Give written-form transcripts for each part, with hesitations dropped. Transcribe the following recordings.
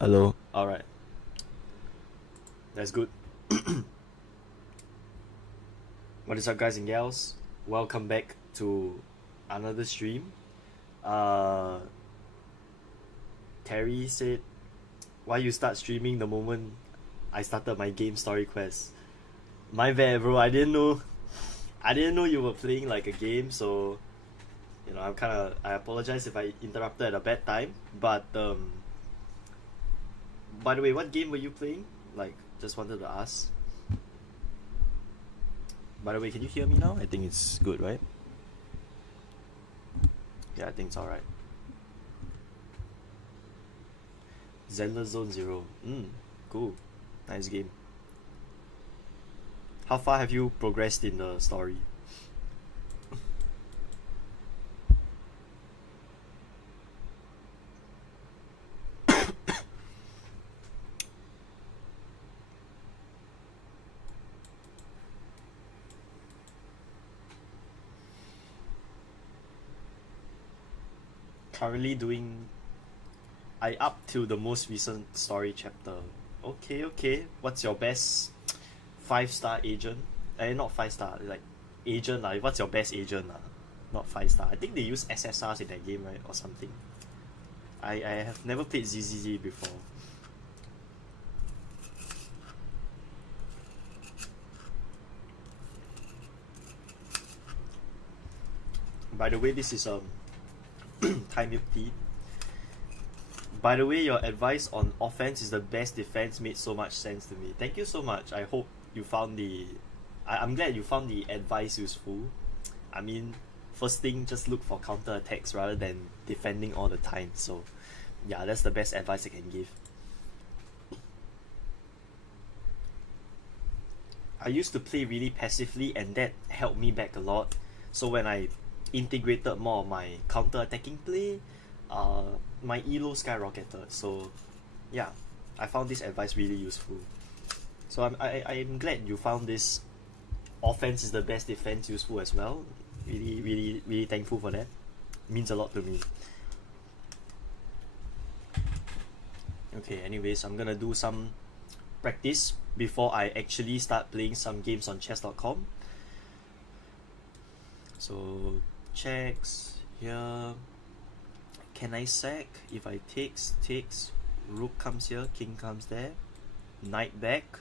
Hello. Alright, that's good. What is up, guys and gals? Welcome back to another stream. Uh, Terry said, why you start streaming the moment I started my game story quest? My bad, bro. I didn't know you were playing like a game, so I apologize if I interrupted at a bad time. But by the way, what game were you playing? Like, just wanted to ask. By the way, can you hear me now? I think it's good, right? Yeah, I think it's alright. Zelda Zone Zero. Cool. Nice game. How far have you progressed in the story? Currently doing. I up to the most recent story chapter. Okay, okay. What's your best 5-star agent? Not 5 star, like agent lah. What's your best agent lah? Not 5 star. I think they use SSRs in that game, right? Or something. I have never played ZZZ before. By the way, this is Thai milk tea. By the way, your advice on offense is the best defense made so much sense to me. Thank you so much. I hope you found I'm glad you found the advice useful. I mean, first thing, just look for counter attacks rather than defending all the time. So, yeah, that's the best advice I can give. I used to play really passively, and that helped me back a lot. So when I integrated more of my counter attacking play, uh, my elo skyrocketed. So yeah, I found this advice really useful. So I'm glad you found this offense is the best defense useful as well. Really, really, really thankful for that. Means a lot to me. Okay, anyways, I'm gonna do some practice before I actually start playing some games on chess.com. So checks here. Can I sack? If I takes, rook comes here, king comes there, knight back.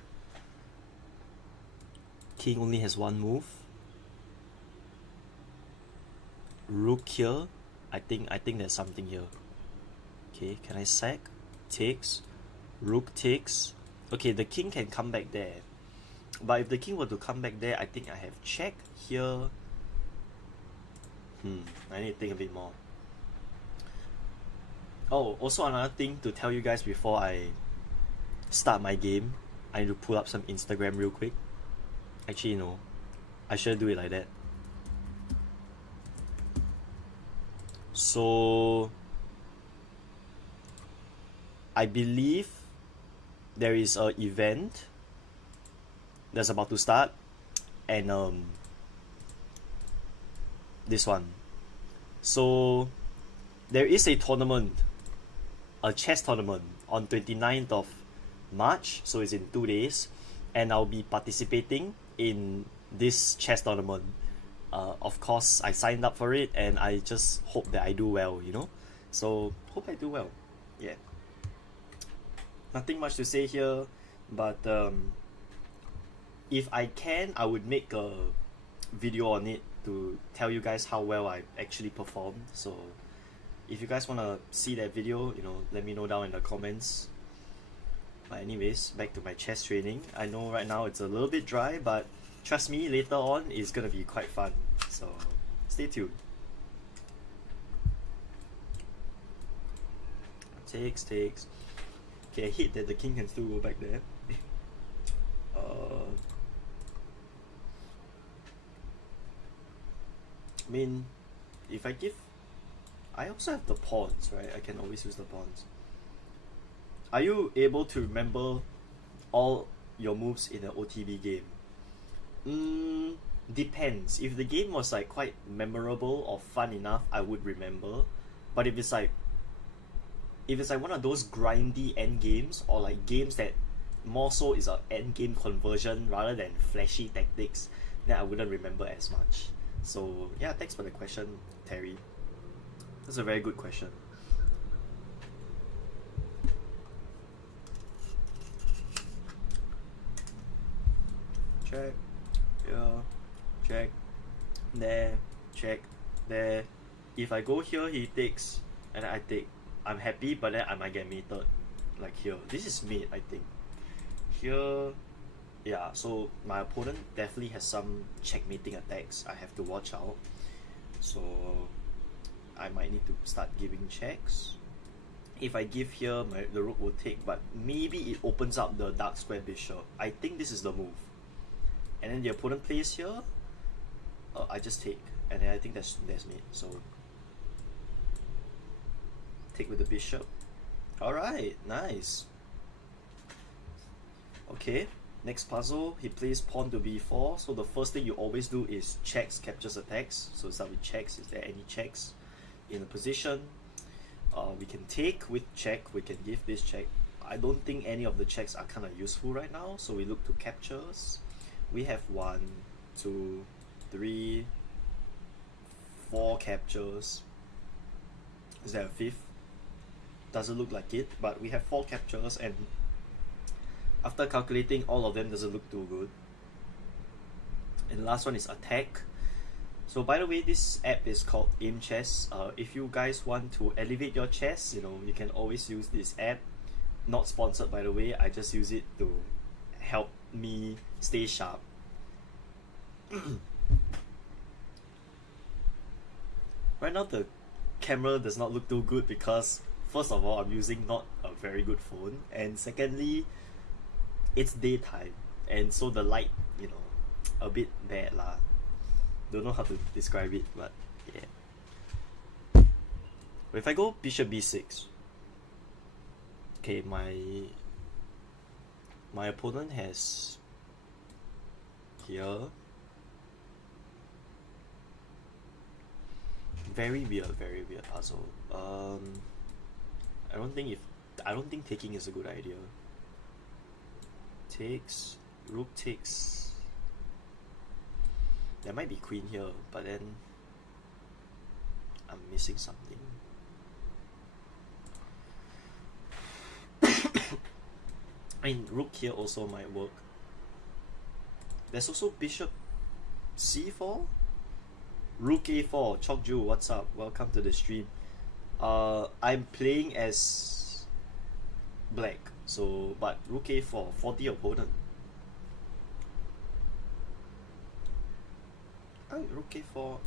King only has one move. Rook here. I think there's something here. Okay, can I sack? Takes. Rook takes. Okay, the king can come back there. But if the king were to come back there, I think I have check here. I need to think a bit more. Oh, also another thing to tell you guys before I start my game, I need to pull up some Instagram real quick. Actually, no, I shouldn't do it like that. So, I believe there is a event that's about to start, and this one. So, there is a tournament, a chess tournament on 29th of March, so it's in 2 days, and I'll be participating in this chess tournament. Of course, I signed up for it, and I just hope that I do well, you know? So, hope I do well. Yeah. Nothing much to say here, but if I can, I would make a video on it to tell you guys how well I actually performed. So, if you guys want to see that video, let me know down in the comments. But anyways, back to my chess training. I know right now it's a little bit dry, but trust me, later on it's gonna be quite fun. So stay tuned. Takes. Okay, I hate that the king can still go back there. I mean, if I give... I also have the pawns, right? I can always use the pawns. Are you able to remember all your moves in an OTB game? Depends. If the game was like quite memorable or fun enough, I would remember. But if it's like If it's like one of those grindy end games, or like games that more so is a end game conversion rather than flashy tactics, then I wouldn't remember as much. So yeah, thanks for the question, Terry. That's a very good question. Check, yeah, check, there, check, there. If I go here, he takes, and I take. I'm happy, but then I might get mated. Like here, this is mate, I think. Here, yeah. So my opponent definitely has some checkmating attacks. I have to watch out. So I might need to start giving checks. If I give here, the rook will take, but maybe it opens up the dark square bishop. I think this is the move. And then the opponent plays here. I just take, and then I think that's mate. So take with the bishop. Alright, nice. Okay, next puzzle, he plays pawn to b4. So the first thing you always do is checks, captures, attacks. So start with checks. Is there any checks in the position? We can take with check. We can give this check. I don't think any of the checks are kind of useful right now. So we look to captures. We have 1, 2, 3, 4 captures. Is there a fifth? Doesn't look like it, but we have 4 captures, and after calculating all of them, doesn't look too good. And the last one is attack. So by the way, this app is called Aim Chess. If you guys want to elevate your chess, you know, you can always use this app. Not sponsored, by the way. I just use it to help me stay sharp. Right now the camera does not look too good because first of all, I'm using not a very good phone, and secondly, it's daytime, and so the light, you know, a bit bad lah. Don't know how to describe it, but yeah. If I go bishop b6, okay, my opponent has here. Very weird puzzle. I don't think taking is a good idea. Takes, rook takes. There might be queen here, but then I'm missing something. I mean, rook here also might work. There's also bishop c4. Rook a4. Chokju, what's up? Welcome to the stream. I'm playing as black, so but rook a4 for the opponent. Rook a4.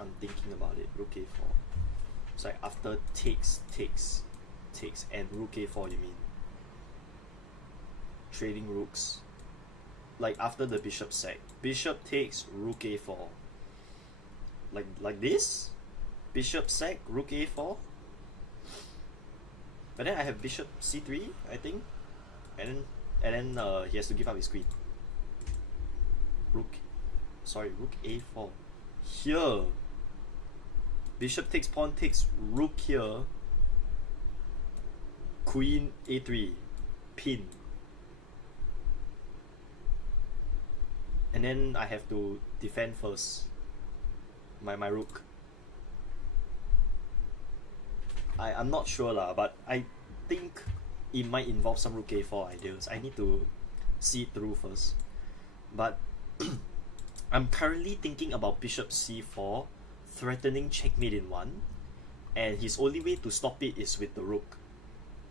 I'm thinking about it. Rook a4. It's like after takes, and rook a4. You mean trading rooks? Like after the bishop sack, bishop takes, rook a4. Like this, bishop sack, rook a4. But then I have bishop c3, I think, and then he has to give up his queen. Rook a4. Here, bishop takes, pawn takes, rook here, queen a3, pin. And then I have to defend first my rook. I'm not sure lah, but I think it might involve some rook a4 ideas. I need to see it through first. But I'm currently thinking about bishop c4, threatening checkmate in 1, and his only way to stop it is with the rook.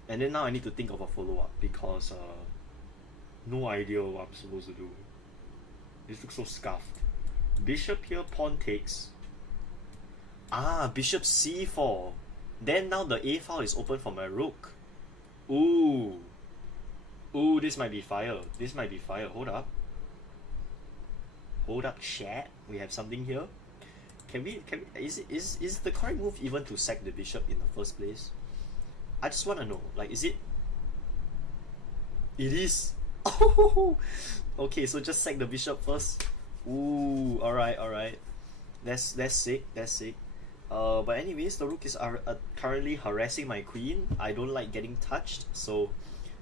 And then now I need to think of a follow-up because no idea what I'm supposed to do. This looks so scuffed. Bishop here, pawn takes. Bishop c4. Then now the a file is open for my rook. Ooh, this might be fire. Hold up, chat. We have something here. Can we? Is the correct move even to sack the bishop in the first place? I just want to know. Like, is it? It is. Oh, okay. So just sack the bishop first. Ooh, all right. That's sick. But anyways, the rook is currently harassing my queen. I don't like getting touched, so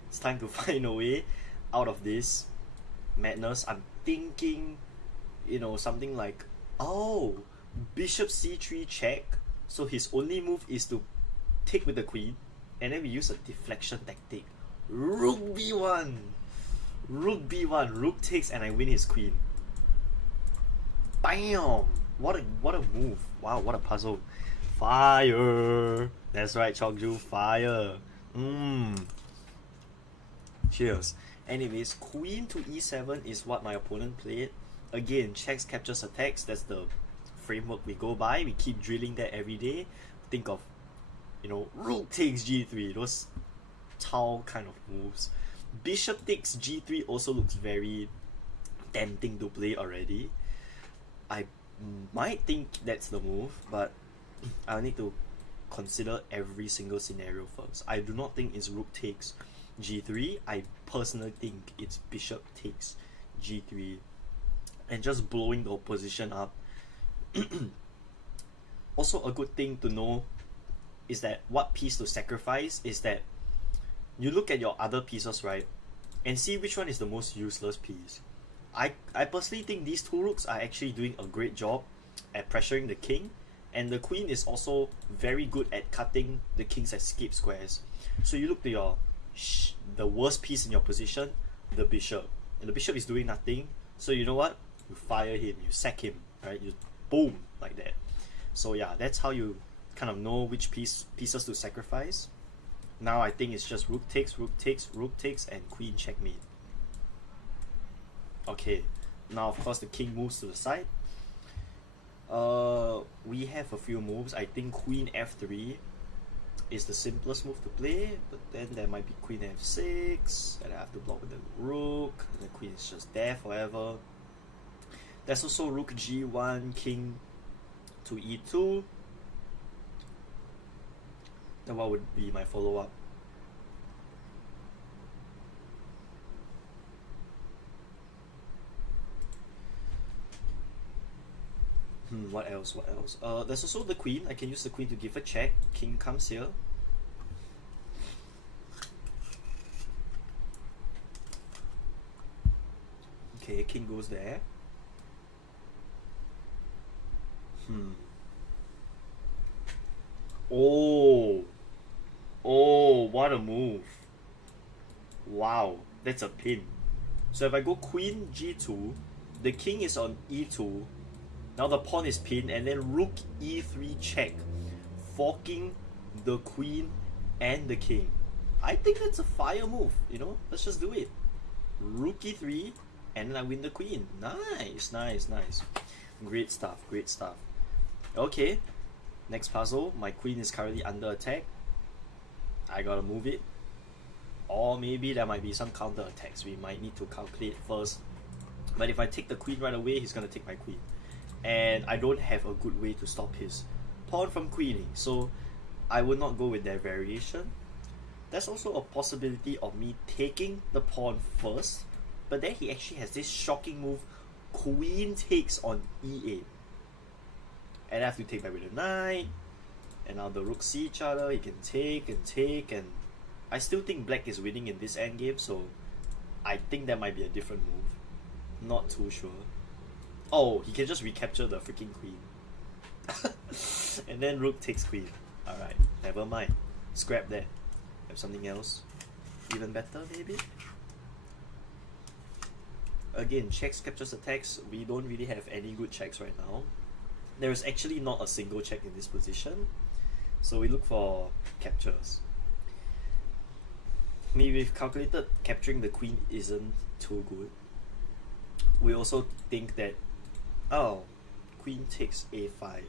it's time to find a way out of this madness. I'm thinking, something like, oh, bishop c3 check. So his only move is to take with the queen, and then we use a deflection tactic. Rook b1, rook b1, rook takes, and I win his queen. Bam! What a move! Wow, what a puzzle! Fire! That's right, Chokju, fire! Cheers. Anyways, queen to e7 is what my opponent played. Again, checks, captures, attacks. That's the framework we go by. We keep drilling that every day. Think of, rook takes g3. Those Tau kind of moves. Bishop takes g3 also looks very tempting to play already. I might think that's the move, but I'll need to consider every single scenario first. I do not think it's rook takes g3. I personally think it's bishop takes g3 and just blowing the opposition up. Also, a good thing to know is that what piece to sacrifice is that you look at your other pieces, right, and see which one is the most useless piece. I personally think these two rooks are actually doing a great job at pressuring the king, and the queen is also very good at cutting the king's escape squares. So you look to the worst piece in your position, the bishop, and the bishop is doing nothing. So you know what? You fire him, you sack him, right? You boom like that. So yeah, that's how you kind of know which pieces to sacrifice. Now I think it's just rook takes, rook takes, rook takes, and queen checkmate. Okay, now of course the king moves to the side. We have a few moves. I think queen f3 is the simplest move to play, but then there might be queen f6, and I have to block with the rook, and the queen is just there forever. There's also rook g1, king to e2. Then what would be my follow-up? What else? There's also the queen. I can use the queen to give a check. King comes here. Okay, king goes there. Oh, what a move. Wow, that's a pin. So if I go queen g2, the king is on e2. Now the pawn is pinned, and then rook e3 check, forking the queen and the king. I think that's a fire move, let's just do it. Rook e3, and then I win the queen. Nice. Great stuff. Okay, next puzzle. My queen is currently under attack. I gotta move it. Or maybe there might be some counter attacks we might need to calculate first. But if I take the queen right away, he's gonna take my queen. And I don't have a good way to stop his pawn from queening, so I would not go with that variation. There's also a possibility of me taking the pawn first, but then he actually has this shocking move, queen takes on e8. And I have to take back with the knight, and now the rooks see each other, he can take, and I still think black is winning in this endgame, so I think that might be a different move. Not too sure. Oh, he can just recapture the freaking queen. And then rook takes queen. Alright, never mind. Scrap that. Have something else. Even better, maybe? Again, checks, captures, attacks. We don't really have any good checks right now. There is actually not a single check in this position. So we look for captures. Maybe we've calculated capturing the queen isn't too good. We also think that, oh, queen takes a5.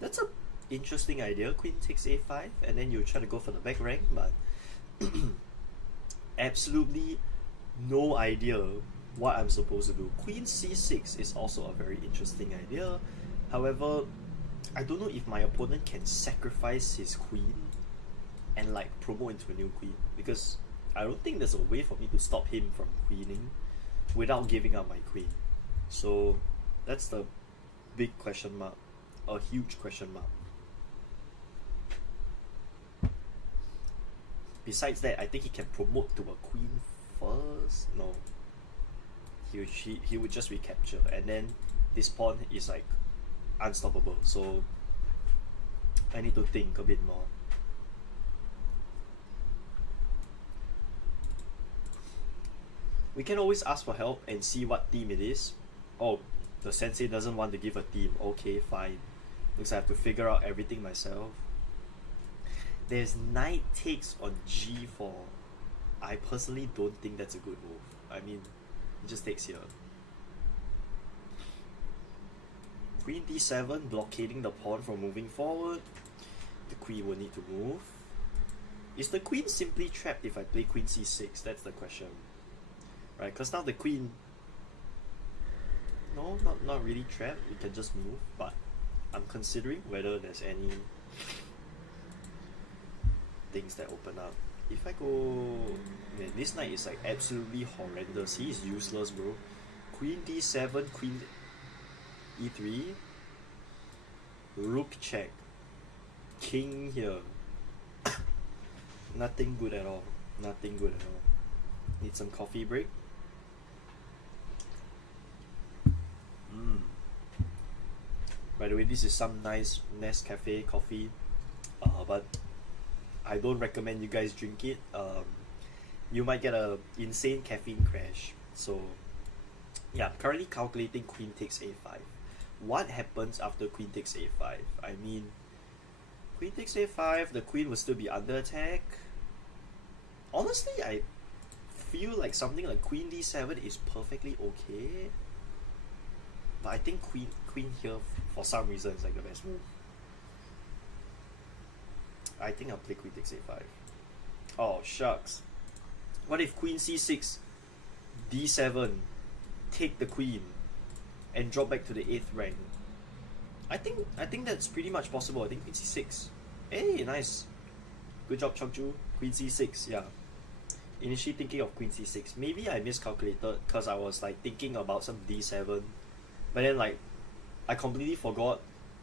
That's a interesting idea. Queen takes a5, and then you try to go for the back rank, but absolutely no idea what I'm supposed to do. Queen c6 is also a very interesting idea. However, I don't know if my opponent can sacrifice his queen and like promote into a new queen, because I don't think there's a way for me to stop him from queening without giving up my queen. So that's the big question mark. a huge question mark. Besides that, I think he can promote to a queen first. No, he would just recapture, and then this pawn is like unstoppable. So I need to think a bit more. We can always ask for help and see what team it is. Oh, the sensei doesn't want to give a team. Okay, fine. Looks like I have to figure out everything myself. There's knight takes on g4. I personally don't think that's a good move. I mean, it just takes here. Queen d7, blockading the pawn from moving forward. The queen will need to move. Is the queen simply trapped if I play queen c6? That's the question. Right, because now the queen... No, not really trapped. It can just move, but I'm considering whether there's any things that open up. If I go... Man, this knight is like absolutely horrendous. He is useless, bro. Queen d7, queen e3. Rook check. King here. Nothing good at all. Nothing good at all. Need some coffee break. By the way, this is some nice Nescafe coffee, but I don't recommend you guys drink it. You might get a insane caffeine crash. So yeah, I'm currently calculating queen takes a5. What happens after queen takes a5? I mean, queen takes a5, the queen will still be under attack. Honestly, I feel like something like queen d7 is perfectly okay. But I think queen here, for some reason, is like the best move. I think I'll play queen takes a5. Oh, shucks. What if queen c6, d7, take the queen, and drop back to the 8th rank? I think that's pretty much possible. I think queen c6. Hey, nice. Good job, Chongju. Queen c6, yeah. Initially thinking of queen c6. Maybe I miscalculated because I was like thinking about some d7. But then like, I completely forgot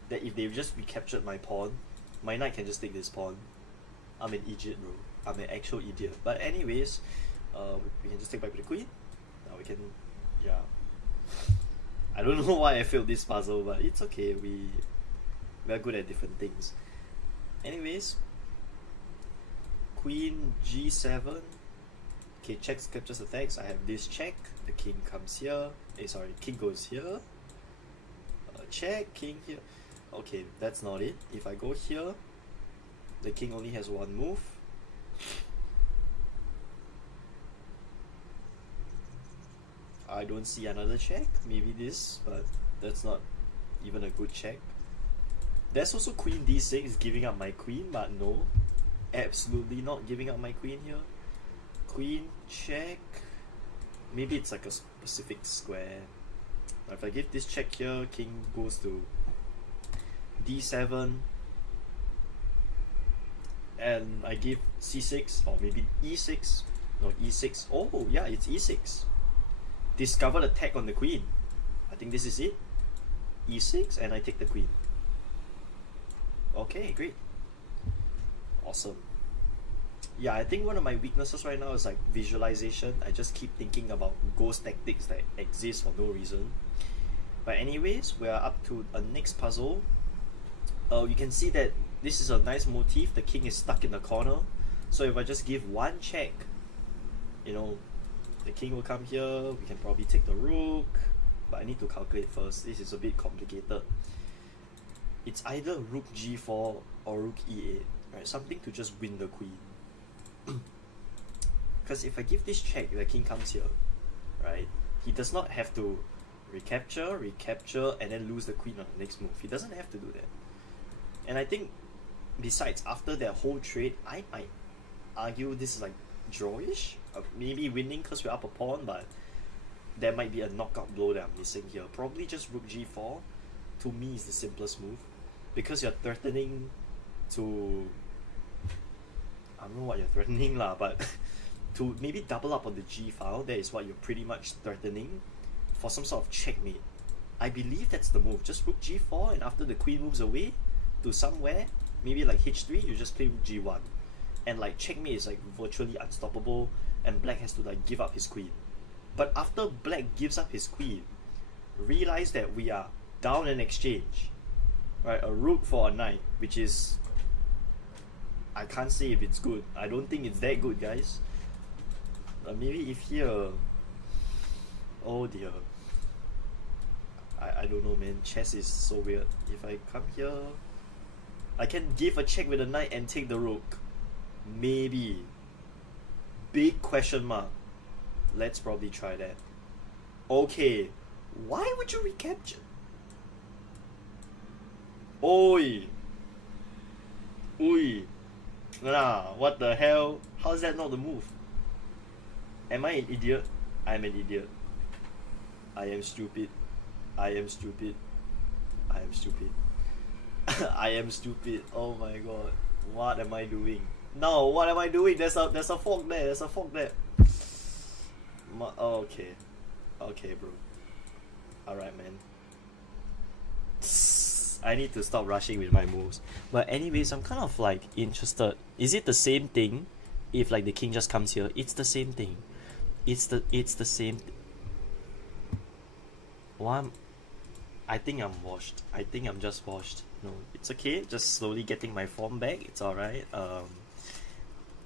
that if they just recaptured my pawn, my knight can just take this pawn. I'm an idiot, bro. I'm an actual idiot. But anyways, we can just take back the queen. Now we can, yeah. I don't know why I failed this puzzle, but it's okay. We're good at different things. Anyways, queen g7. Okay, checks captures attacks. I have this check. The king comes here. Sorry, king goes here. Check, king here. Okay, that's not it. If I go here, the king only has one move. I don't see another check. Maybe this, but that's not even a good check. There's also queen d6 giving up my queen, but no, absolutely not giving up my queen here. Queen check. Maybe it's like a specific square. If I give this check here, king goes to d7, and I give c6 or maybe e6. No, e6. Oh yeah, it's e6. Discovered attack on the queen. I think this is it. e6, and I take the queen. Okay, great. Awesome. Yeah, I think one of my weaknesses right now is like visualization. I just keep thinking about ghost tactics that exist for no reason. But anyways, we are up to a next puzzle. You can see that this is a nice motif. The king is stuck in the corner. So if I just give one check, you know, the king will come here. We can probably take the rook. But I need to calculate first. This is a bit complicated. It's either rook g4 or rook e8. Right? Something to just win the queen. Because if I give this check, the king comes here, right? He does not have to recapture, and then lose the queen on the next move. He doesn't have to do that. And I think, besides, after that whole trade, I might argue this is like drawish. Maybe winning because we're up a pawn, but there might be a knockout blow that I'm missing here. Probably just rook g4, to me, is the simplest move. Because you're threatening to... I don't know what you're threatening lah, but to maybe double up on the g file, that is what you're pretty much threatening for some sort of checkmate. I believe that's the move. Just rook g4, and after the queen moves away to somewhere, maybe like h3, you just play rook g1. And like checkmate is like virtually unstoppable, and black has to like give up his queen. But after black gives up his queen, realize that we are down an exchange. Right, a rook for a knight, which is, I can't say if it's good. I don't think it's that good, guys. Maybe if here, oh dear, I don't know, man. Chess is so weird. If I come here, I can give a check with a knight and take the rook. Maybe. Big question mark. Let's probably try that. Okay, why would you recapture? Oi! Oi! Nah, what the hell? How's that not the move? Am I an idiot? I'm an idiot. I am stupid. I am stupid. I am stupid. I am stupid. Oh my god. What am I doing? No, what am I doing? There's a fork there. There's a fork there. Okay. Okay, bro. Alright, man. I need to stop rushing with my moves. But anyways, I'm kind of like interested. Is it the same thing if like the king just comes here? It's the same thing. It's the same. One. I think I'm washed. I think I'm just washed. No, it's okay. Just slowly getting my form back. It's alright.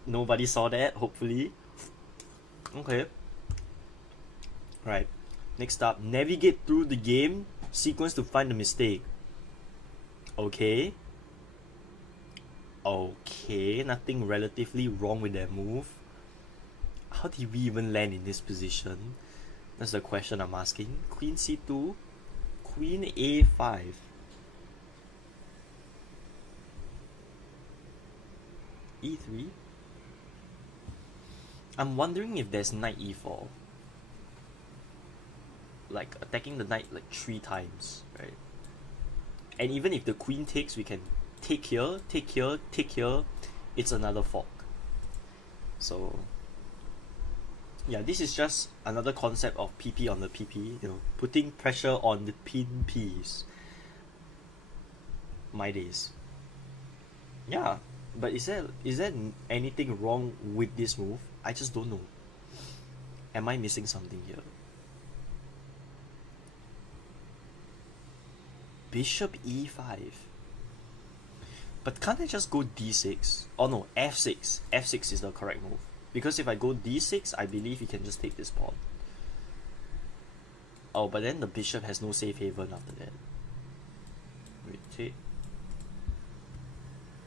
Nobody saw that, hopefully. Okay. Right. Next up, navigate through the game sequence to find the mistake. Okay. Okay, nothing relatively wrong with that move. How did we even land in this position? That's the question I'm asking. Queen c2, queen a5. e3. I'm wondering if there's knight e4. Like attacking the knight like 3 times, right? And even if the queen takes, we can take here, take here, take here. It's another fork. So yeah, this is just another concept of PP on the PP, you know, putting pressure on the pin piece. My days. Yeah, but is there anything wrong with this move? I just don't know. Am I missing something here? Bishop e5. But can't I just go d6? Oh no, f6. f6 is the correct move. Because if I go d6, I believe he can just take this pawn. Oh, but then the bishop has no safe haven after that.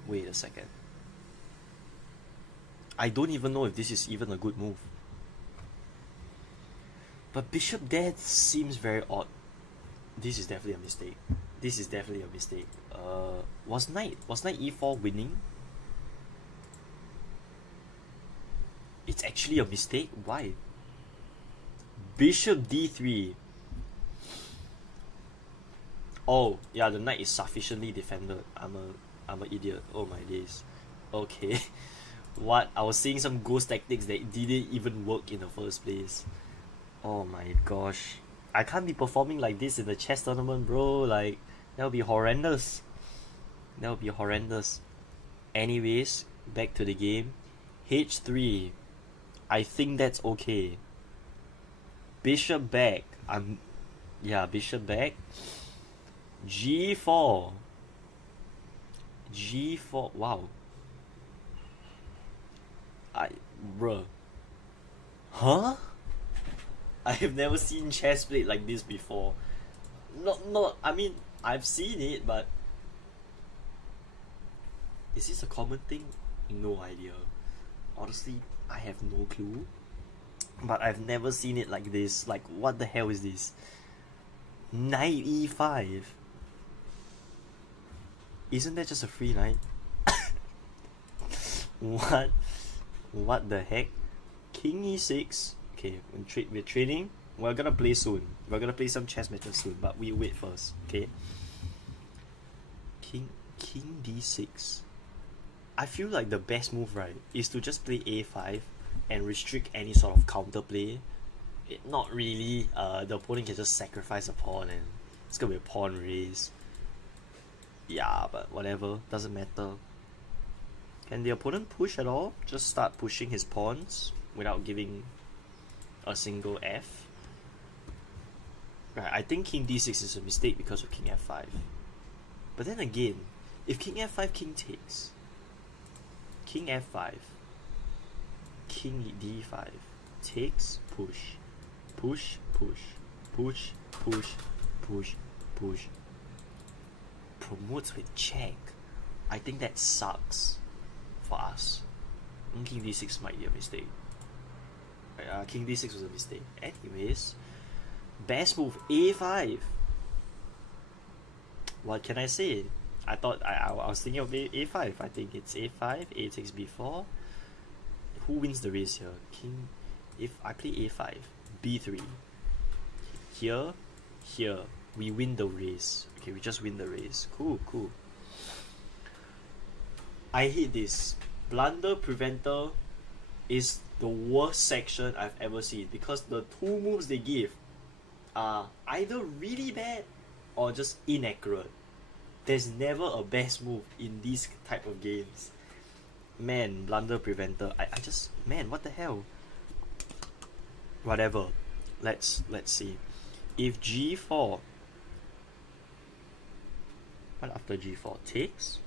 Wait a second. I don't even know if this is even a good move. But bishop there seems very odd. This is definitely a mistake. This is definitely a mistake. Was knight e4 winning? It's actually a mistake? Why? Bishop d3. Oh, yeah, the knight is sufficiently defended. I'm an idiot. Oh my days. Okay. What? I was seeing some ghost tactics that didn't even work in the first place. Oh my gosh. I can't be performing like this in the chess tournament, bro. Like, that would be horrendous. That would be horrendous. Anyways, back to the game. h3. I think that's okay. Bishop back. Bishop back. g4. g4. Wow. Bruh. Huh? I have never seen chess played like this before. I mean, I've seen it, but is this a common thing? No idea. Honestly, I have no clue. But I've never seen it like this. Like, what the hell is this? Knight e5. Isn't that just a free knight? What? What the heck? King e6. Okay, we're training. We're gonna play soon. We're gonna play some chess matches soon, but we wait first. Okay. King d6. I feel like the best move, right, is to just play a5 and restrict any sort of counterplay. Not really. The opponent can just sacrifice a pawn and It's gonna be a pawn raise. Yeah, but whatever, doesn't matter. Can the opponent push at all? Just start pushing his pawns without giving a single F. Right, I think king d6 is a mistake because of king f5. But then again, if king f5, king takes. King f5, king d5, takes, push, push, push, push, push, push, push. Promotes with check. I think that sucks for us. King d6 might be a mistake. King d6 was a mistake. Anyways, best move a5. What can I say? I thought I was thinking of a5. I think it's a5. A takes b4. Who wins the race here? King. If I play a5, b3. Here, here. We win the race. Okay, we just win the race. Cool, cool. I hate this. Blunder Preventer is the worst section I've ever seen because the two moves they give are either really bad or just inaccurate. There's never a best move in these type of games. Man, Blunder Preventer. I just, man, what the hell? Whatever. Let's see. If g4, what after g4 takes?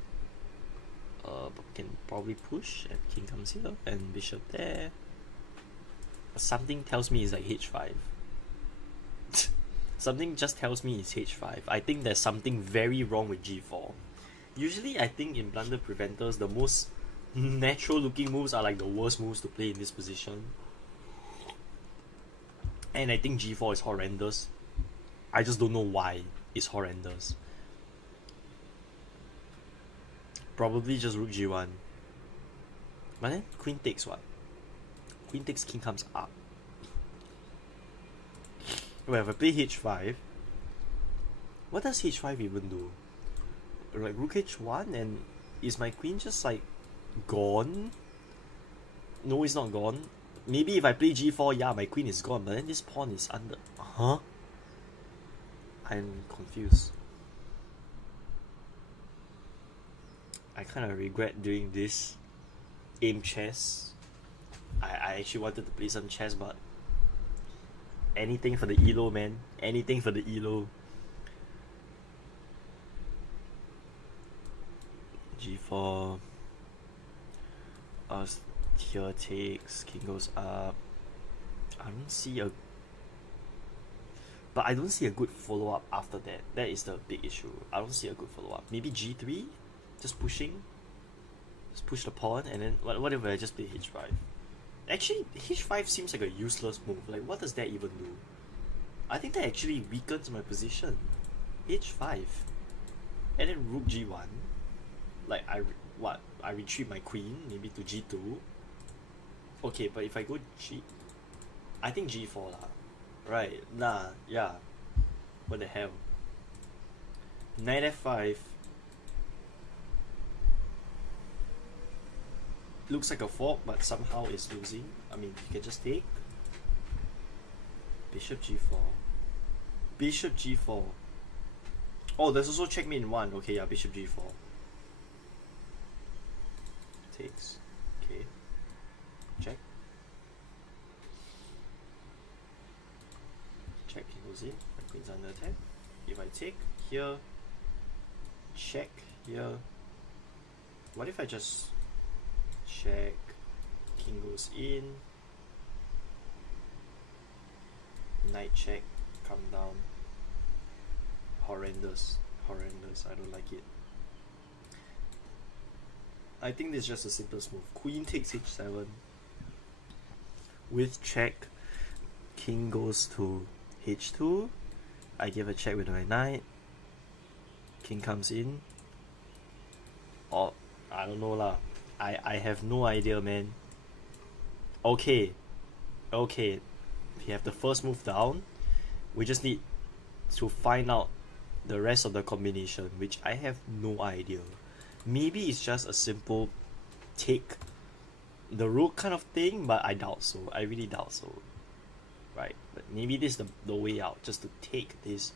Can probably push and king comes here and bishop there. Something tells me it's like h5. Something just tells me it's h5. I think there's something very wrong with g4. Usually I think in Blunder Preventers the most natural looking moves are like the worst moves to play in this position. And I think g4 is horrendous. I just don't know why it's horrendous. Probably just rook g1. But then queen takes what? Queen takes, king comes up. Well, if I play h5, what does h5 even do? Like rook h1, and is my queen just like gone? No, it's not gone. Maybe if I play g4, yeah, my queen is gone, but then this pawn is under. Huh? I'm confused. I kind of regret doing this aim chess. I actually wanted to play some chess, but anything for the elo, man. Anything for the elo. g4. Here takes, king goes up. I don't see a... But I don't see a good follow-up after that. That is the big issue. I don't see a good follow-up. Maybe g3? Just pushing? Just push the pawn, and then what if I just play h5? Actually, h5 seems like a useless move. Like, what does that even do? I think that actually weakens my position. h5. And then rook g1. Like, I retreat my queen, maybe to g2. Okay, but if I go I think g4 lah. Right, nah, yeah. What the hell? Knight f5. Looks like a fork, but somehow it's losing. I mean, you can just take. Bishop g4. Bishop g4. Oh, there's also checkmate in 1. Okay, yeah, bishop g4. Takes. Okay. Check. Check, he goes in. My queen's under attack. If I take here, check here. What if I just check? King goes in. Knight check. Come down. Horrendous. Horrendous. I don't like it. I think this is just the simplest move. Queen takes h7. With check, king goes to h2. I give a check with my knight. King comes in. Or, I don't know lah. I have no idea, man. Okay. Okay. We have the first move down. We just need to find out the rest of the combination, which I have no idea. Maybe it's just a simple take the rook kind of thing, but I doubt so. I really doubt so. Right? But maybe this is the way out, just to take this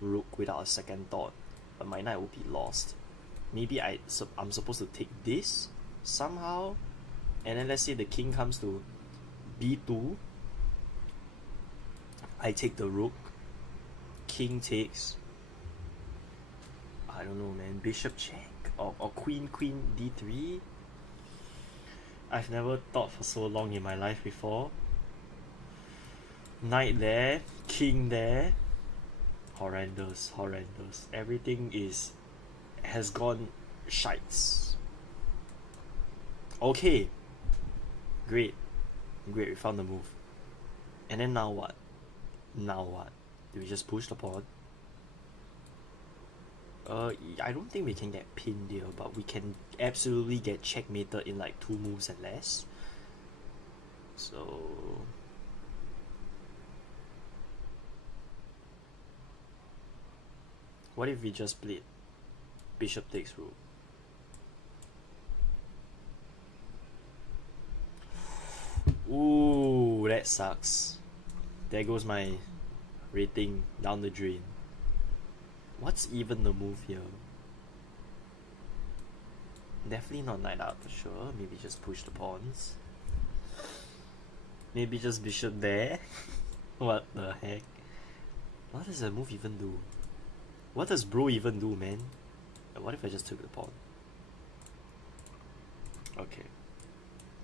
rook without a second thought, but my knight will be lost. Maybe I'm supposed to take this somehow, and then let's say the king comes to b2. I take the rook. King takes. I don't know, man. Bishop check or queen d3. I've never thought for so long in my life before. Knight there, king there. Horrendous. Everything has gone shites. Okay. Great, we found the move. And then now what? Do we just push the pawn? I don't think we can get pinned here, but we can absolutely get checkmated in like 2 moves and less. So what if we just played bishop takes rook? Ooh, that sucks. There goes my rating down the drain. What's even the move here? Definitely not knight out for sure. Maybe just push the pawns. Maybe just bishop there. What the heck? What does the move even do? What does bro even do, man? What if I just took the pawn? Okay.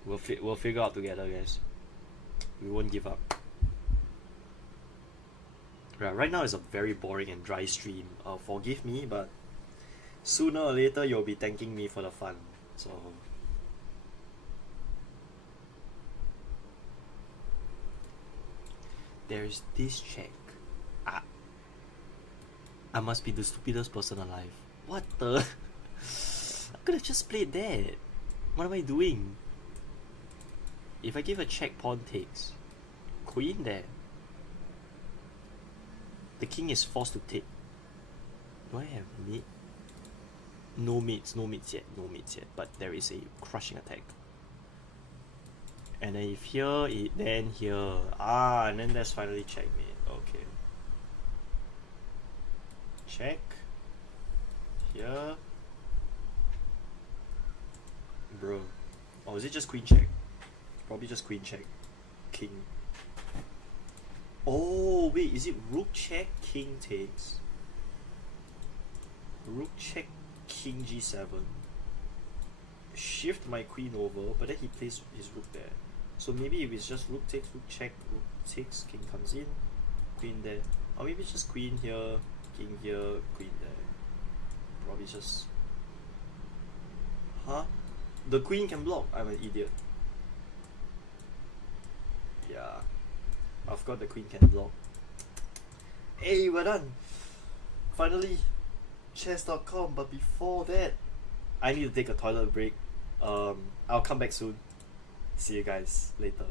We'll figure out together, guys. We won't give up. Right now is a very boring and dry stream. Forgive me, but sooner or later you'll be thanking me for the fun. So there's this check. I must be the stupidest person alive. What the? I could have just played that. What am I doing? If I give a check, pawn takes. Queen there. The king is forced to take. Do I have mate? No mates yet. But there is a crushing attack. And then if here, then here. And then that's finally checkmate. Okay. Check. Here. Bro. Oh, is it just queen check? Probably just queen check. King. Oh, wait, is it rook check, king takes? Rook check, king g7. Shift my queen over, but then he plays his rook there. So maybe if it's just rook takes, rook check, rook takes, king comes in, queen there. Or maybe it's just queen here, king here, queen there. Probably just... Huh? The queen can block. I'm an idiot. Yeah. I've got the queen can block. Hey, we're done! Finally! Chess.com, but before that, I need to take a toilet break. I'll come back soon. See you guys later.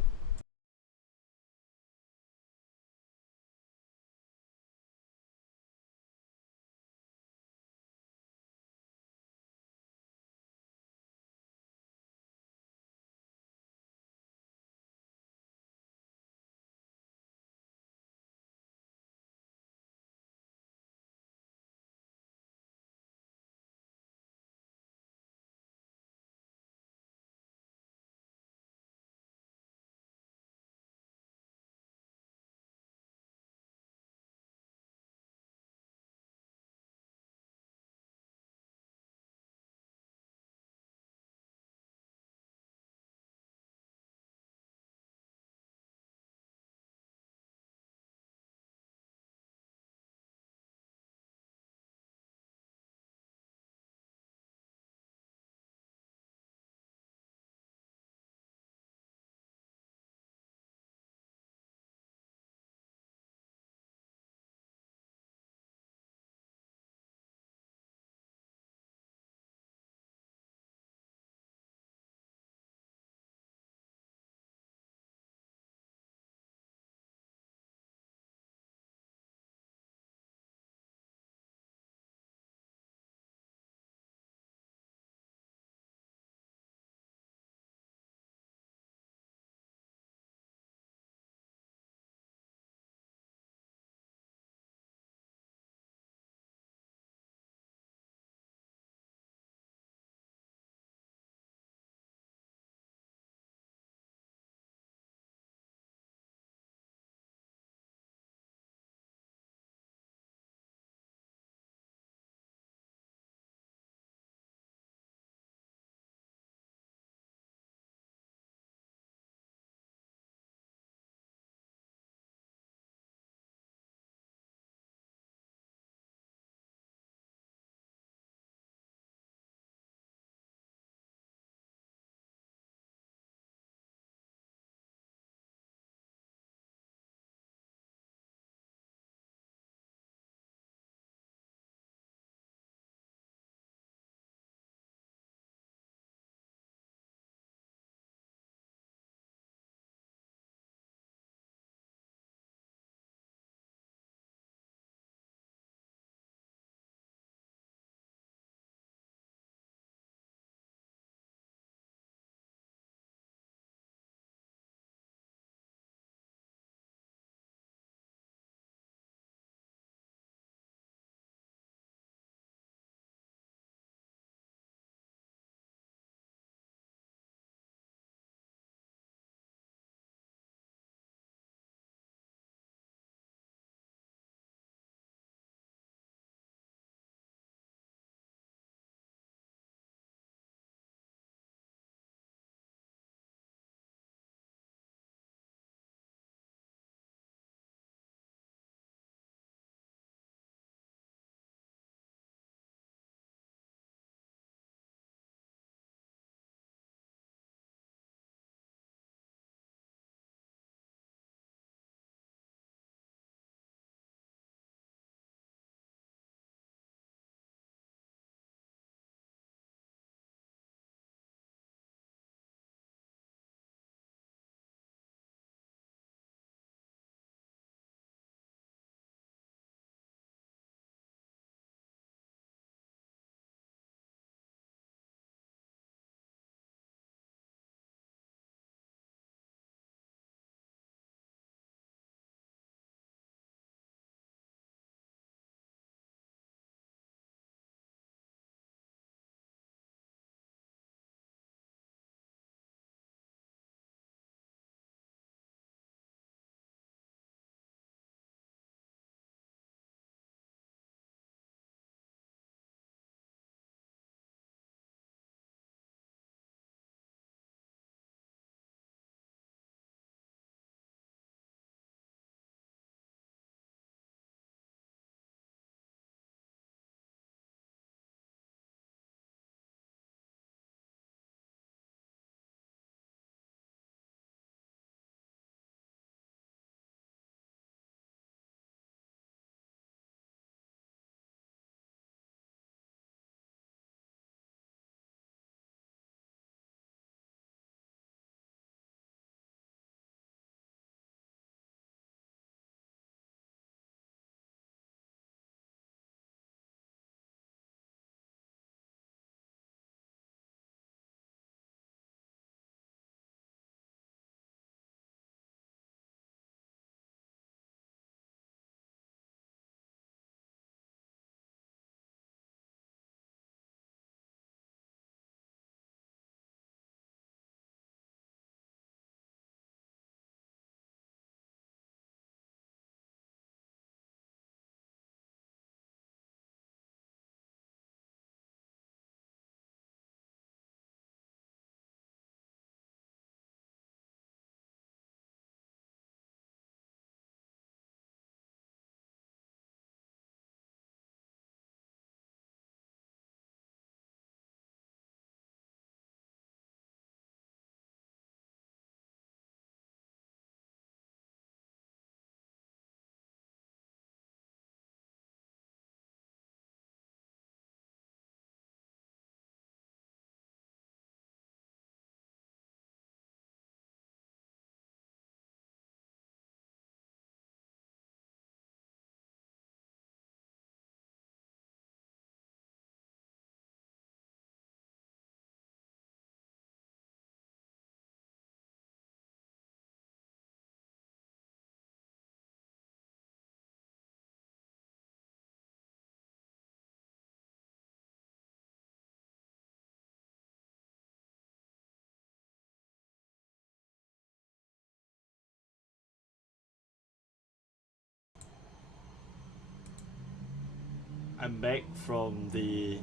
I'm back from the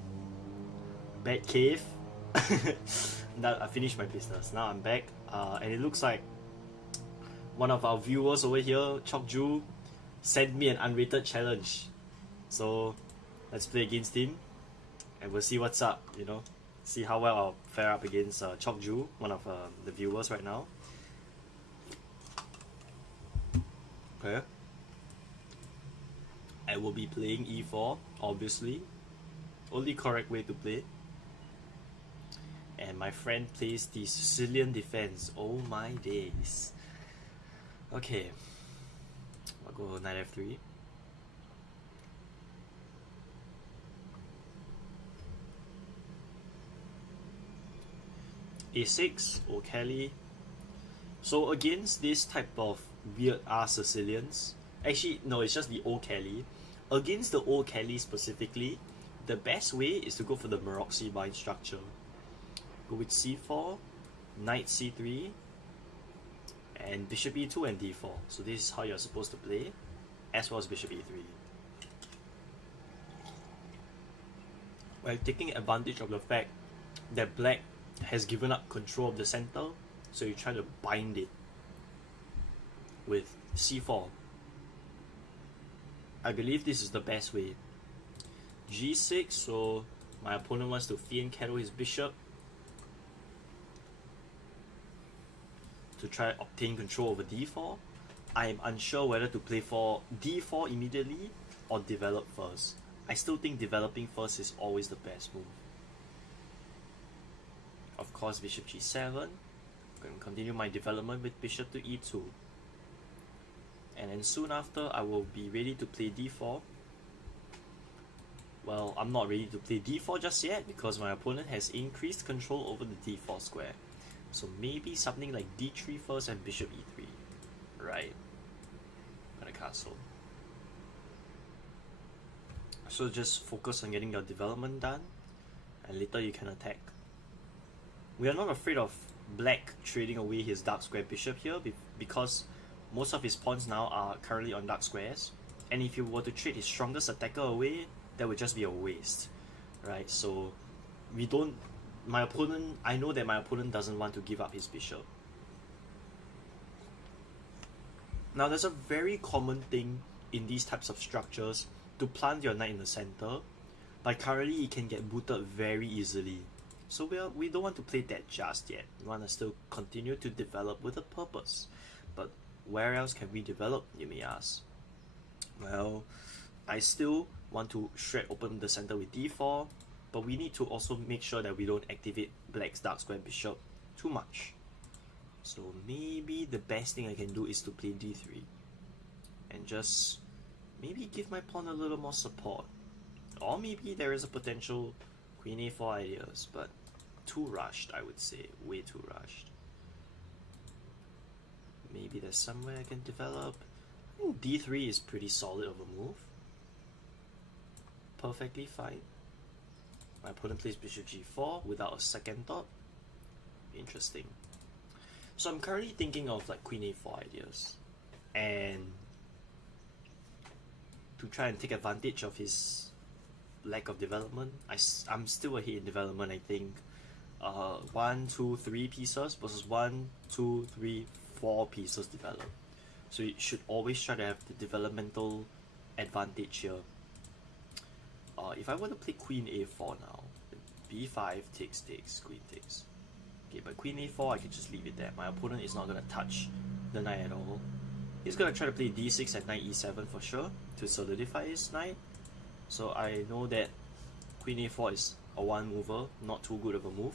bad cave. That I finished my business. Now I'm back, and it looks like one of our viewers over here, Chokju, sent me an unrated challenge. So let's play against him, and we'll see what's up. You know, see how well I'll fare up against Chokju, one of the viewers right now. Okay. I will be playing e4, obviously. Only correct way to play. And my friend plays the Sicilian defense. Oh my days. Okay. I'll go knight f3. a6, O'Kelly. So against this type of weird ass Sicilians, actually no, it's just the O'Kelly. Against the O'Kelly specifically, the best way is to go for the Maroczy bind structure. Go with c4, knight c3, and bishop e2 and d4. So this is how you're supposed to play, as well as bishop e3. While taking advantage of the fact that black has given up control of the center, so you try to bind it with c4. I believe this is the best way. g6, so my opponent wants to fianchetto his bishop to try to obtain control over d4. I am unsure whether to play for d4 immediately or develop first. I still think developing first is always the best move. Of course, bishop g7. I'm going to continue my development with bishop to e2. And then soon after, I will be ready to play d4. Well, I'm not ready to play d4 just yet because my opponent has increased control over the d4 square. So maybe something like d3 first and bishop e3. Right. Gonna castle. So just focus on getting your development done, and later you can attack. We are not afraid of black trading away his dark square bishop here because most of his pawns now are currently on dark squares, and if you were to trade his strongest attacker away, that would just be a waste, right? So we don't, I know that my opponent doesn't want to give up his bishop. Now there's a very common thing in these types of structures to plant your knight in the center, but currently it can get booted very easily. So we don't want to play that just yet. We want to still continue to develop with a purpose. But where else can we develop, you may ask? Well, I still want to shred open the center with d4, but we need to also make sure that we don't activate black's dark square bishop too much. So maybe the best thing I can do is to play d3 and just maybe give my pawn a little more support. Or maybe there is a potential queen a4 ideas, but too rushed, I would say, way too rushed. Maybe there's somewhere I can develop. I think d3 is pretty solid of a move. Perfectly fine. My opponent plays bishop g4 without a second thought. Interesting. So I'm currently thinking of like queen a4 ideas, and to try and take advantage of his lack of development. I'm still ahead in development, I think. 1, 2, 3 pieces versus 1, 2, 3, 4 pieces developed. So you should always try to have the developmental advantage here. If I were to play queen a4 now, b5 takes, queen takes. Okay, but queen a4 I can just leave it there. My opponent is not going to touch the knight at all. He's going to try to play d6 and knight e7 for sure to solidify his knight. So I know that queen a4 is a one mover, not too good of a move.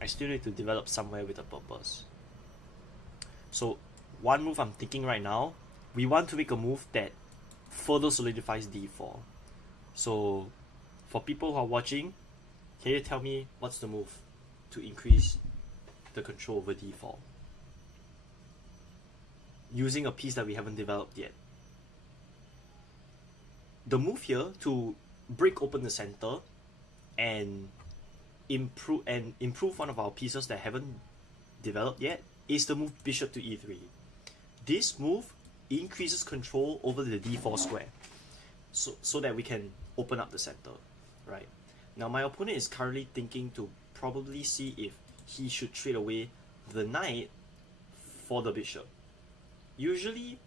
I still need to develop somewhere with a purpose. So one move I'm thinking right now, we want to make a move that further solidifies d4. So for people who are watching, can you tell me what's the move to increase the control over d4? Using a piece that we haven't developed yet. The move here to break open the center and improve one of our pieces that haven't developed yet is the move bishop to e3. This move increases control over the d4 square. so that we can open up the center, right? Now my opponent is currently thinking to probably see if he should trade away the knight for the bishop. Usually,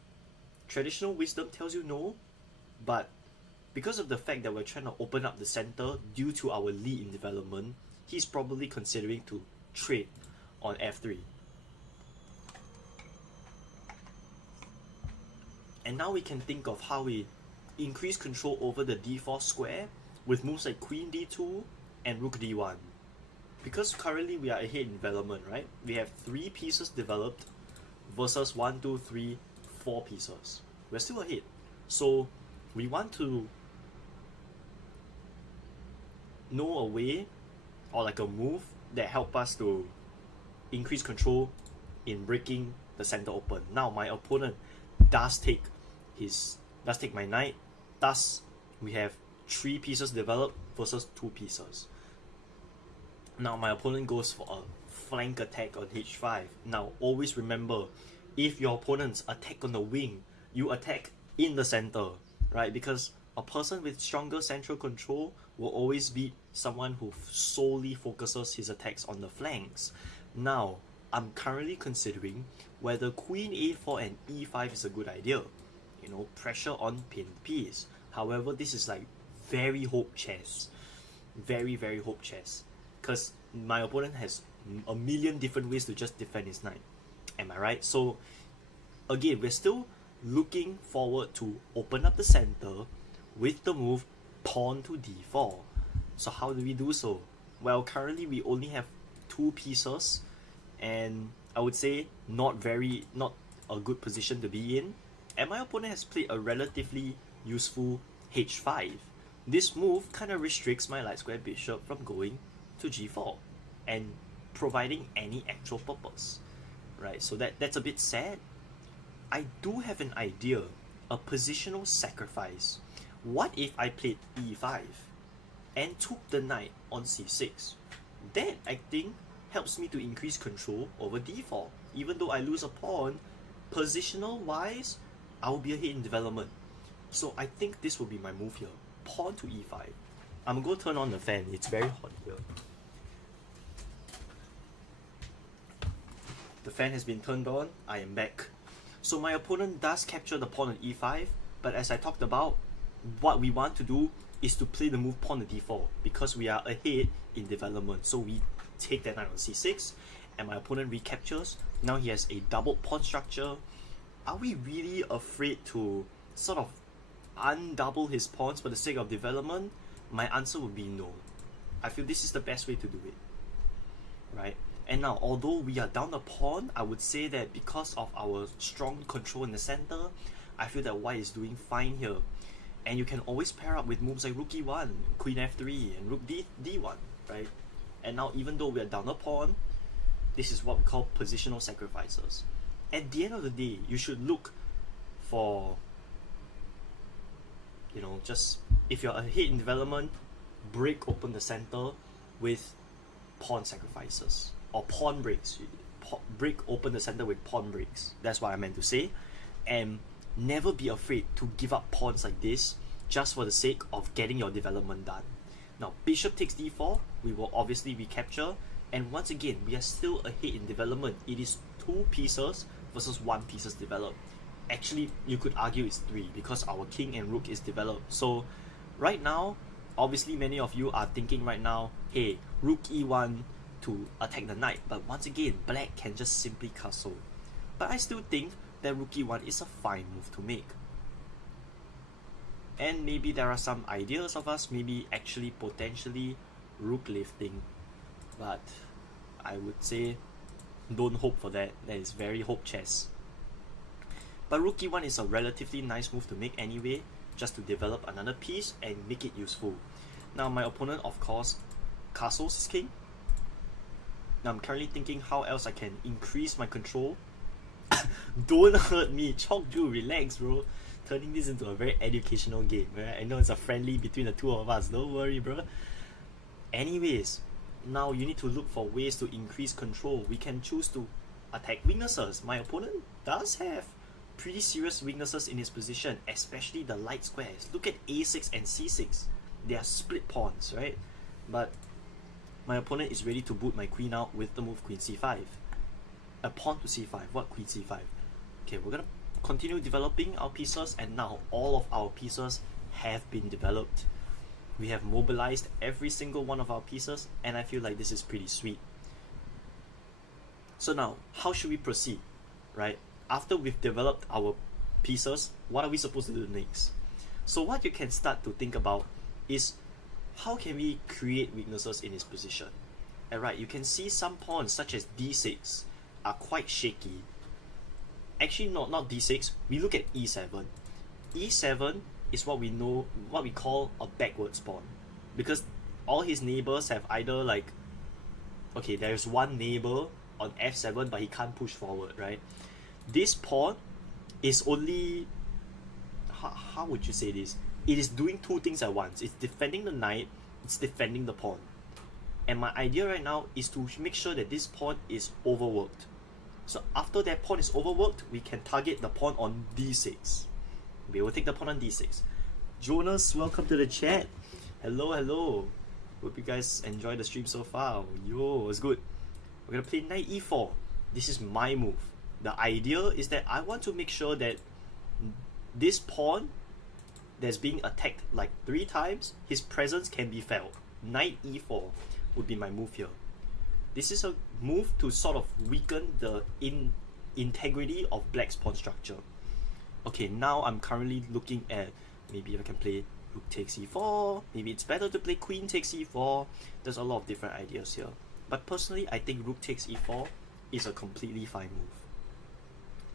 traditional wisdom tells you no, but because of the fact that we're trying to open up the center due to our lead in development, he's probably considering to trade on f3. And now we can think of how we increase control over the d4 square with moves like queen d2 and rook d1. Because currently we are ahead in development, right? We have 3 pieces developed versus 1, 2, 3, 4 pieces. We're still ahead. So we want to know a way or like a move that help us to increase control in breaking the center open. Now my opponent does take my knight. Thus we have 3 pieces developed versus 2 pieces. Now my opponent goes for a flank attack on h5. Now always remember, if your opponents attack on the wing, you attack in the center, right? Because a person with stronger central control will always beat someone who solely focuses his attacks on the flanks. Now I'm currently considering whether queen a4 and e5 is a good idea. You know, pressure on pinned piece. However, this is like very hope chess. Very hope chess. Because my opponent has a million different ways to just defend his knight. Am I right? So again, we're still looking forward to open up the center with the move pawn to d4. So how do we do so? Well, currently we only have 2 pieces, and I would say not a good position to be in. And my opponent has played a relatively useful h5. This move kind of restricts my light square bishop from going to g4 and providing any actual purpose, right? So that's a bit sad. I do have an idea, a positional sacrifice. What if I played e5 and took the knight on c6? That, I think, helps me to increase control over d4. Even though I lose a pawn, positional wise, I will be ahead in development. So I think this will be my move here. Pawn to e5. I'm going to turn on the fan. It's very hot here. The fan has been turned on. I am back. So my opponent does capture the pawn on e5, but as I talked about, what we want to do is to play the move pawn to d4 because we are ahead in development. So we take that knight on c6 and my opponent recaptures. Now he has a doubled pawn structure. Are we really afraid to sort of undouble his pawns for the sake of development? My answer would be no. I feel this is the best way to do it, right? And now, although we are down a pawn, I would say that because of our strong control in the center, I feel that white is doing fine here. And you can always pair up with moves like rook e1, queen f3, and rook d1, right? And now, even though we are down a pawn, this is what we call positional sacrifices. At the end of the day, you should look for, you know, just if you're ahead in development, break open the center with pawn sacrifices or pawn breaks. Break open the center with pawn breaks. That's what I meant to say. And never be afraid to give up pawns like this just for the sake of getting your development done. Now, bishop takes d4, we will obviously recapture, and once again, we are still ahead in development. It is 2 pieces versus 1 pieces developed. Actually, you could argue it's 3 because our king and rook is developed. So right now, obviously many of you are thinking right now, hey, rook e1 to attack the knight, but once again, black can just simply castle. But I still think that rook e1 is a fine move to make. And maybe there are some ideas of us maybe actually potentially rook lifting, but I would say don't hope for that. That is very hope chess. But rook e1 is a relatively nice move to make anyway, just to develop another piece and make it useful. Now my opponent, of course, castles his king. Now I'm currently thinking how else I can increase my control. Don't hurt me, Chokju, relax bro. Turning this into a very educational game, right? I know it's a friendly between the two of us, don't worry bro. Anyways, now you need to look for ways to increase control. We can choose to attack weaknesses. My opponent does have pretty serious weaknesses in his position, especially the light squares. Look at a6 and c6. They are split pawns, right? But my opponent is ready to boot my queen out with the move queen c5. A pawn to c5. What queen c5? Okay, we're gonna continue developing our pieces, and now all of our pieces have been developed. We have mobilized every single one of our pieces, and I feel like this is pretty sweet. So now, how should we proceed, right? After we've developed our pieces, what are we supposed to do next? So what you can start to think about is, how can we create weaknesses in his position? Alright, you can see some pawns such as d6 are quite shaky. Actually, not d6, we look at e7. e7 is what we know, what we call a backwards pawn, because all his neighbors have either like, okay, there's one neighbor on f7 but he can't push forward, right? This pawn is only, how would you say this? It is doing two things at once. It's defending the knight, it's defending the pawn. And my idea right now is to make sure that this pawn is overworked. So after that pawn is overworked, we can target the pawn on d6. We will take the pawn on d6. Jonas, welcome to the chat. Hello, hello. Hope you guys enjoy the stream so far. Yo, it's good. We're gonna play knight e4. This is my move. The idea is that I want to make sure that this pawn that's being attacked like 3 times, his presence can be felt. Knight e4 would be my move here. This is a move to sort of weaken the integrity of black's pawn structure. Okay, now I'm currently looking at, maybe if I can play rook takes e4, maybe it's better to play queen takes e4. There's a lot of different ideas here. But personally, I think rook takes e4 is a completely fine move.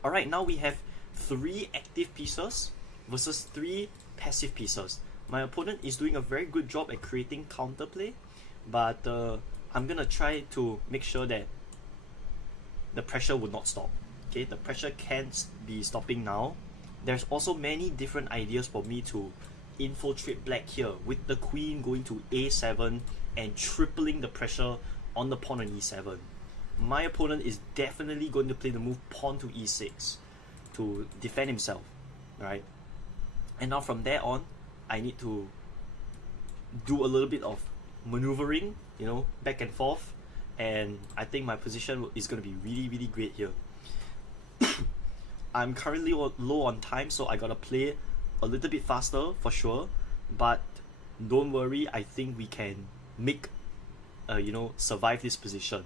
Alright, now we have 3 active pieces versus 3 passive pieces. My opponent is doing a very good job at creating counterplay, but I'm gonna try to make sure that the pressure will not stop. Okay, the pressure can't be stopping now. There's also many different ideas for me to infiltrate black here, with the queen going to a7 and tripling the pressure on the pawn on e7. My opponent is definitely going to play the move pawn to e6 to defend himself, right? And now from there on, I need to do a little bit of maneuvering, you know, back and forth, and I think my position is going to be really, really great here. I'm currently low on time, so I gotta play a little bit faster for sure, but don't worry, I think we can make, survive this position.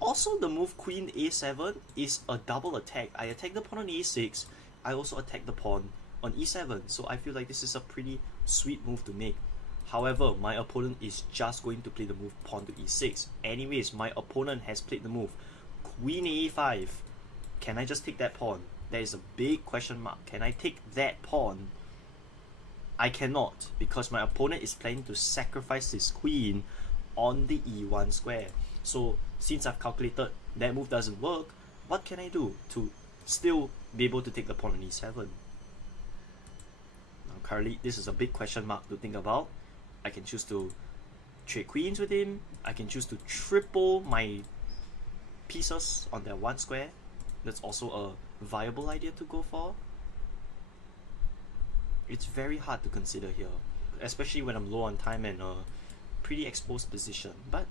Also, the move queen a7 is a double attack. I attack the pawn on a6, I also attack the pawn on e7, so I feel like this is a pretty sweet move to make. However, my opponent is just going to play the move pawn to e6. Anyways, my opponent has played the move queen a5. Can I just take that pawn? There is a big question mark. Can I take that pawn? I cannot, because my opponent is planning to sacrifice his queen on the e1 square. So since I've calculated that move doesn't work, what can I do to still be able to take the pawn on e7? Now currently, this is a big question mark to think about. I can choose to trade queens with him. I can choose to triple my pieces on that one square. That's also a viable idea to go for. It's very hard to consider here, especially when I'm low on time and a pretty exposed position. But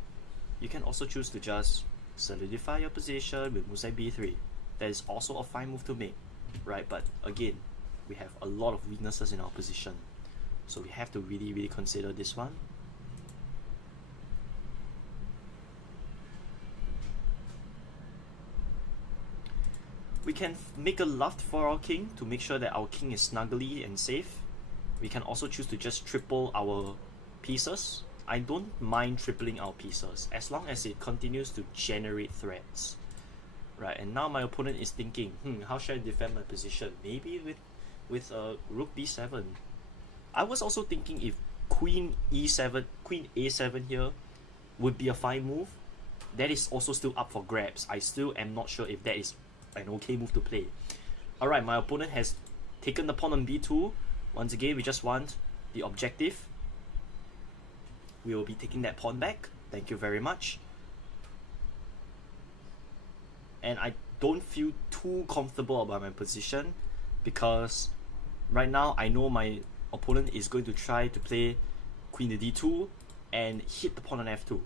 you can also choose to just solidify your position with Musai b3. That is also a fine move to make, right? But again, we have a lot of weaknesses in our position, so we have to really, really consider this one. We can make a luft for our king to make sure that our king is snugly and safe. We can also choose to just triple our pieces. I don't mind tripling our pieces as long as it continues to generate threats. Right, and now my opponent is thinking, how should I defend my position? Maybe with rook b7. I was also thinking if queen e7, queen a7 here would be a fine move. That is also still up for grabs. I still am not sure if that is an okay move to play. Alright, my opponent has taken the pawn on b2. Once again, we just want the objective. We will be taking that pawn back. Thank you very much. And I don't feel too comfortable about my position, because right now I know my opponent is going to try to play queen to d2 and hit the pawn on f2.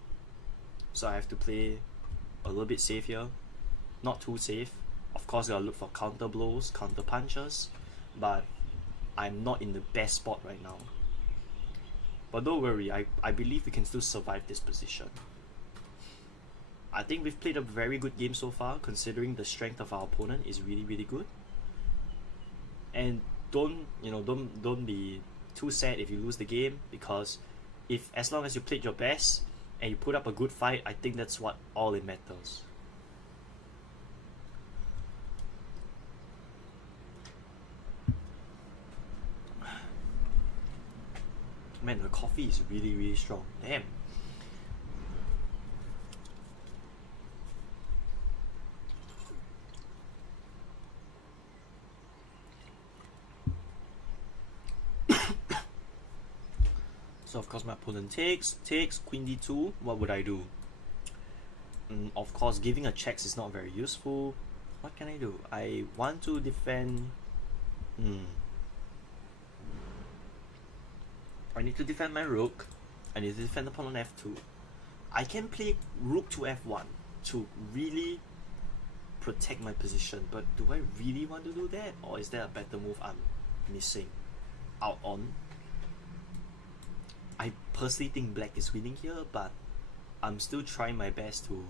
So I have to play a little bit safe here, not too safe. Of course, I gotta look for counter blows, counter punches, but I'm not in the best spot right now. But don't worry, I believe we can still survive this position. I think we've played a very good game so far, considering the strength of our opponent is really, really good. And don't be too sad if you lose the game, because as long as you played your best and you put up a good fight, I think that's what all it matters. Man, the coffee is really, really strong. Damn. So of course my opponent takes queen d2. What would I do? Of course, giving a checks is not very useful. What can I do? I want to defend. I need to defend my rook. I need to defend the pawn on f2. I can play rook to f1 to really protect my position, but do I really want to do that? Or is there a better move I'm missing out on? I personally think black is winning here, but I'm still trying my best to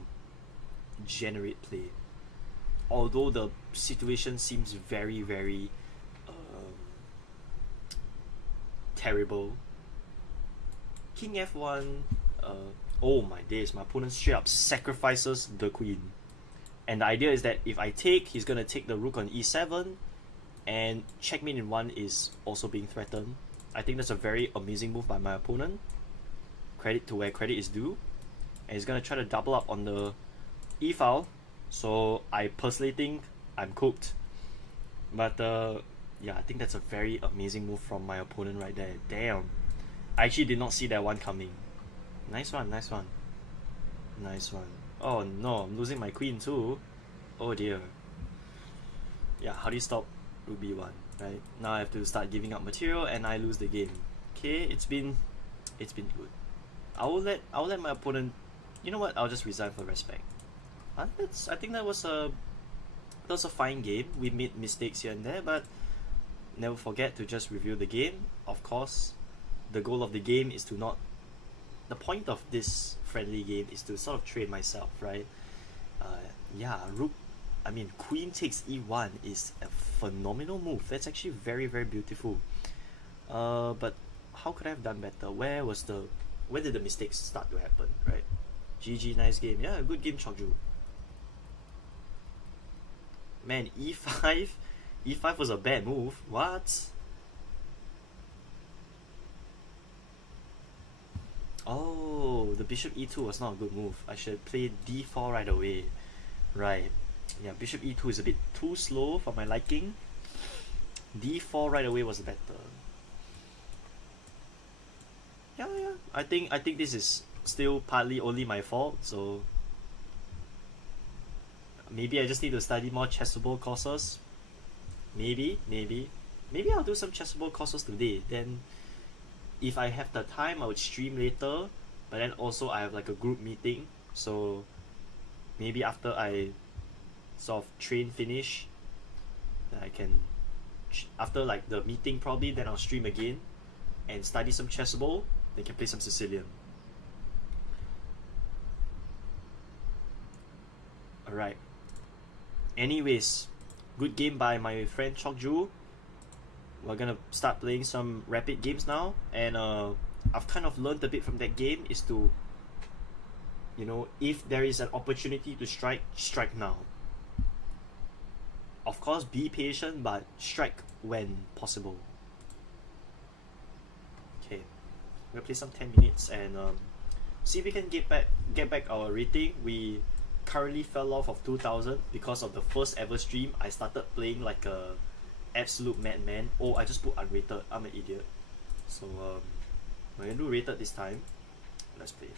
generate play. Although the situation seems very, very terrible. King f1, oh my days, my opponent straight up sacrifices the queen. And the idea is that if I take, he's gonna take the rook on e7, and checkmate in 1 is also being threatened. I think that's a very amazing move by my opponent. Credit to where credit is due. And he's gonna try to double up on the e-file. So I personally think I'm cooked. But yeah, I think that's a very amazing move from my opponent right there. Damn. I actually did not see that one coming. Nice one, nice one. Nice one. Oh no, I'm losing my queen too. Oh dear. Yeah, how do you stop rook b1? Right? Now I have to start giving up material and I lose the game. Okay, it's been good. I'll let my opponent, you know what, I'll just resign for respect. I think that was a fine game. We made mistakes here and there, but never forget to just review the game. Of course, the goal of the game is to not, the point of this friendly game is to sort of train myself, right? Yeah, queen takes e1 is a phenomenal move. That's actually very, very beautiful. But how could I have done better? Where did the mistakes start to happen, right? GG, nice game. Yeah, good game, Chokju. Man, e5 was a bad move. What? Oh, the bishop e2 was not a good move. I should play d4 right away. Right. Yeah, bishop e2 is a bit too slow for my liking. d4 right away was better. Yeah. I think this is still partly only my fault, so maybe I just need to study more chessable courses. Maybe I'll do some chessable courses today. Then if I have the time, I would stream later, but then also I have like a group meeting, so maybe after I sort of train finish, then I can, after like the meeting probably, then I'll stream again and study some chessable, then can play some Sicilian. Alright, anyways, good game by my friend Chokju. We're gonna start playing some rapid games now, and I've kind of learned a bit from that game is to, if there is an opportunity to strike now. Of course, be patient, but strike when possible. Okay, we're gonna play some 10 minutes and see if we can get back our rating. We currently fell off of 2000 because of the first ever stream. I started playing like a absolute madman. Oh, I just put unrated. I'm an idiot. So we're gonna do rated this time. Let's play.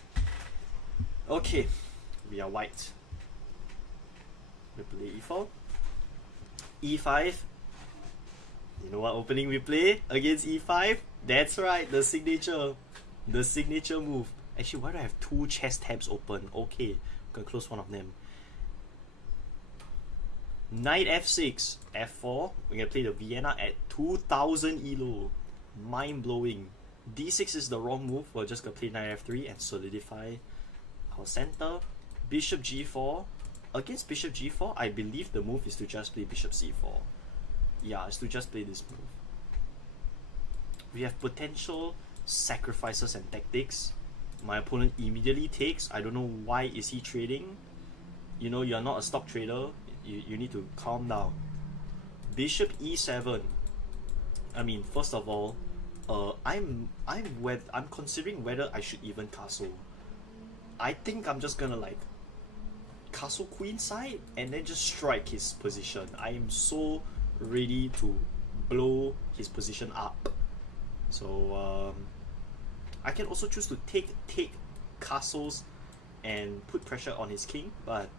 Okay, we are white. We play e4. e5. You know what opening we play against e5? That's right, the signature move. Actually, why do I have two chess tabs open? Okay, I'm gonna close one of them. Knight f6, f4. We're gonna play the Vienna at 2000 elo. Mind blowing. d6 is the wrong move. We're just gonna play knight f3 and solidify our center. Bishop g4. Against bishop g4, I believe the move is to just play bishop c4. Yeah, it's to just play this move. We have potential sacrifices and tactics. My opponent immediately takes. I don't know why is he trading. You know, you're not a stock trader. You need to calm down. Bishop e7. I mean, first of all, I'm considering whether I should even castle. I think I'm just gonna like castle queenside and then just strike his position. I am so ready to blow his position up. So I can also choose to take castles and put pressure on his king, but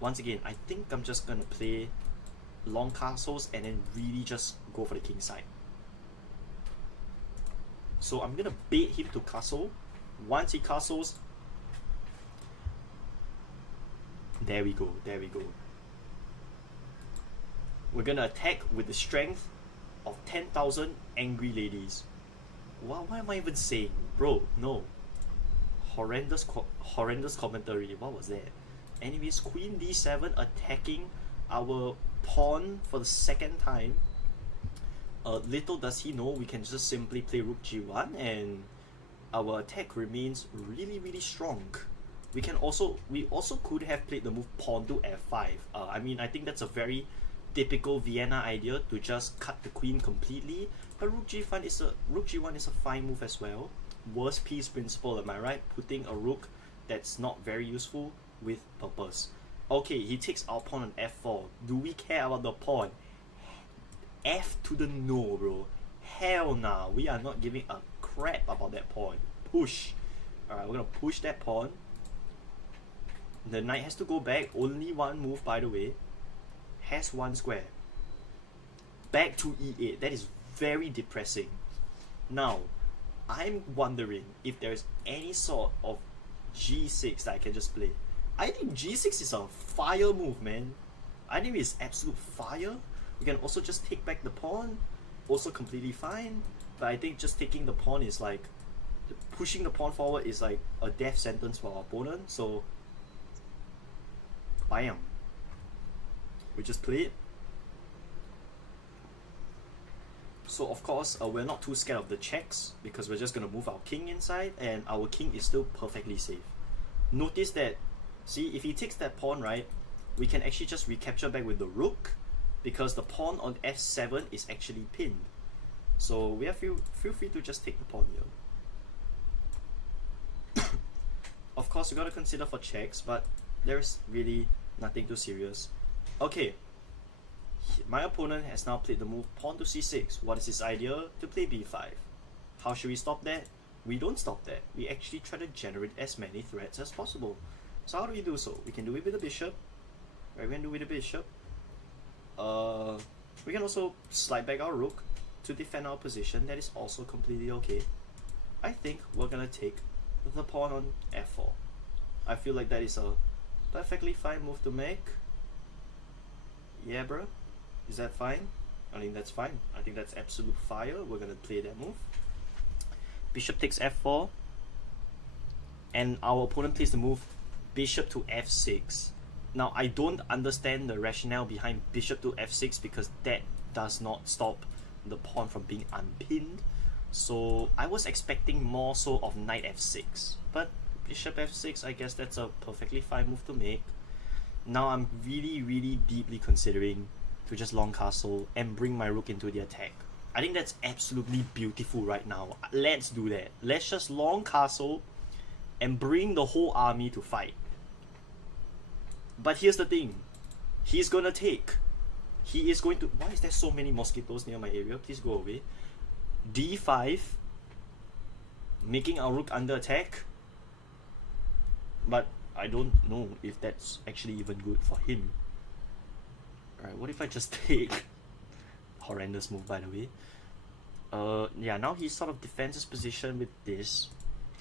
once again, I think I'm just gonna play long castles and then really just go for the king side. So I'm gonna bait him to castle. Once he castles, there we go. We're gonna attack with the strength of 10,000 angry ladies. What am I even saying? Bro, no. Horrendous commentary. What was that? Anyways, queen d7 attacking our pawn for the second time. Little does he know we can just simply play rook g1 and our attack remains really strong. We also could have played the move pawn to f5. I mean, I think that's a very typical Vienna idea to just cut the queen completely. But rook g1 is a fine move as well. Worst piece principle, am I right? Putting a rook that's not very useful with purpose. Okay, he takes our pawn on f4. Do we care about the pawn? F to the no, bro. Hell nah. We are not giving a crap about that pawn. Push. Alright, we're gonna push that pawn. The knight has to go back. Only one move, by the way. Has one square. Back to e8. That is very depressing. Now, I'm wondering if there's any sort of g6 that I can just play. I think g6 is a fire move, man. I think it's absolute fire. We can also just take back the pawn. Also completely fine. But I think just taking the pawn is like... pushing the pawn forward is like a death sentence for our opponent. So... bam. We just play it. So of course, we're not too scared of the checks because we're just going to move our king inside and our king is still perfectly safe. Notice that, see, if he takes that pawn, right, we can actually just recapture back with the rook because the pawn on f7 is actually pinned. So we have feel free to just take the pawn here. Of course, you got to consider for checks, but there's really nothing too serious. Okay, my opponent has now played the move pawn to c6. What is his idea? To play b5. How should we stop that? We don't stop that. We actually try to generate as many threats as possible. So how do we do so? We can do it with the bishop. Right, we can do it with the bishop. We can also slide back our rook to defend our position. That is also completely okay. I think we're gonna take the pawn on f4. I feel like that is a perfectly fine move to make. Yeah, bro. Is that fine? I think that's fine. I think that's absolute fire. We're gonna play that move. Bishop takes f4. And our opponent plays the move bishop to f6. Now, I don't understand the rationale behind bishop to f6 because that does not stop the pawn from being unpinned. So, I was expecting more so of knight f6. But bishop f6, I guess that's a perfectly fine move to make. Now I'm really deeply considering to just long castle and bring my rook into the attack. I think that's absolutely beautiful right now. Let's do that. Let's just long castle and bring the whole army to fight. But here's the thing. He's gonna take. He is going to... Why is there so many mosquitoes near my area? Please go away. d5. Making our rook under attack. But I don't know if that's actually even good for him. Alright, what if I just take... Horrendous move, by the way. Yeah, now he sort of defends his position with this.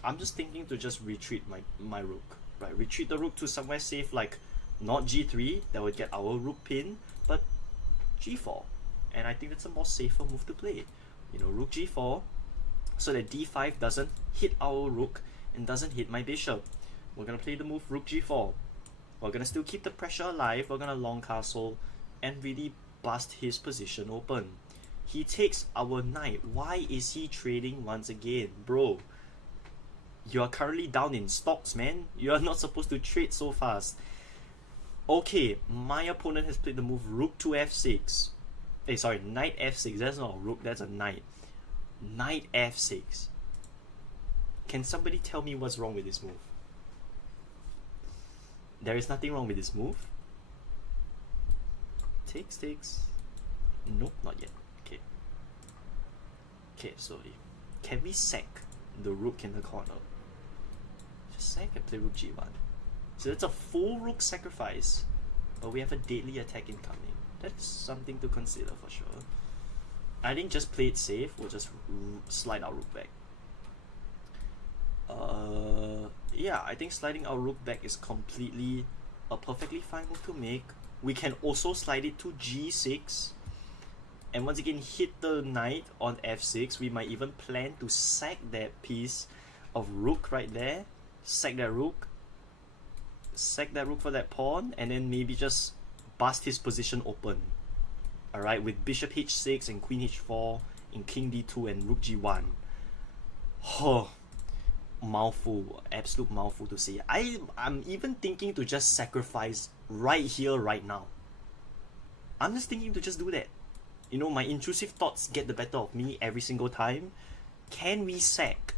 I'm just thinking to just retreat my rook. Right, retreat the rook to somewhere safe, like not g3, that would get our rook pin, but g4. And I think that's a more safer move to play. You know, rook g4, so that d5 doesn't hit our rook and doesn't hit my bishop. We're gonna play the move rook g4. We're gonna still keep the pressure alive. We're gonna long castle and really bust his position open. He takes our knight. Why is he trading once again? Bro, you are currently down in stocks, man. You are not supposed to trade so fast. Okay, my opponent has played the move rook to f6. Hey, sorry, knight f6. That's not a rook, that's a knight. Knight f6. Can somebody tell me what's wrong with this move? There is nothing wrong with this move. Takes. Nope, not yet. Okay. Okay, slowly. Can we sack the rook in the corner? Just sack and play rook g1. So that's a full rook sacrifice, but we have a deadly attack incoming. That's something to consider for sure. I think just play it safe. We'll just slide our rook back. Yeah, I think sliding our rook back is completely a perfectly fine move to make. We can also slide it to g6, and once again hit the knight on f6. We might even plan to sack that piece of rook right there. Sack that rook for that pawn, and then maybe just bust his position open. Alright, with bishop h6 and queen h4 in king d2 and rook g1. Oh, mouthful, absolute mouthful to say. I'm even thinking to just sacrifice right here, right now. I'm just thinking to just do that. You know, my intrusive thoughts get the better of me every single time. Can we sack?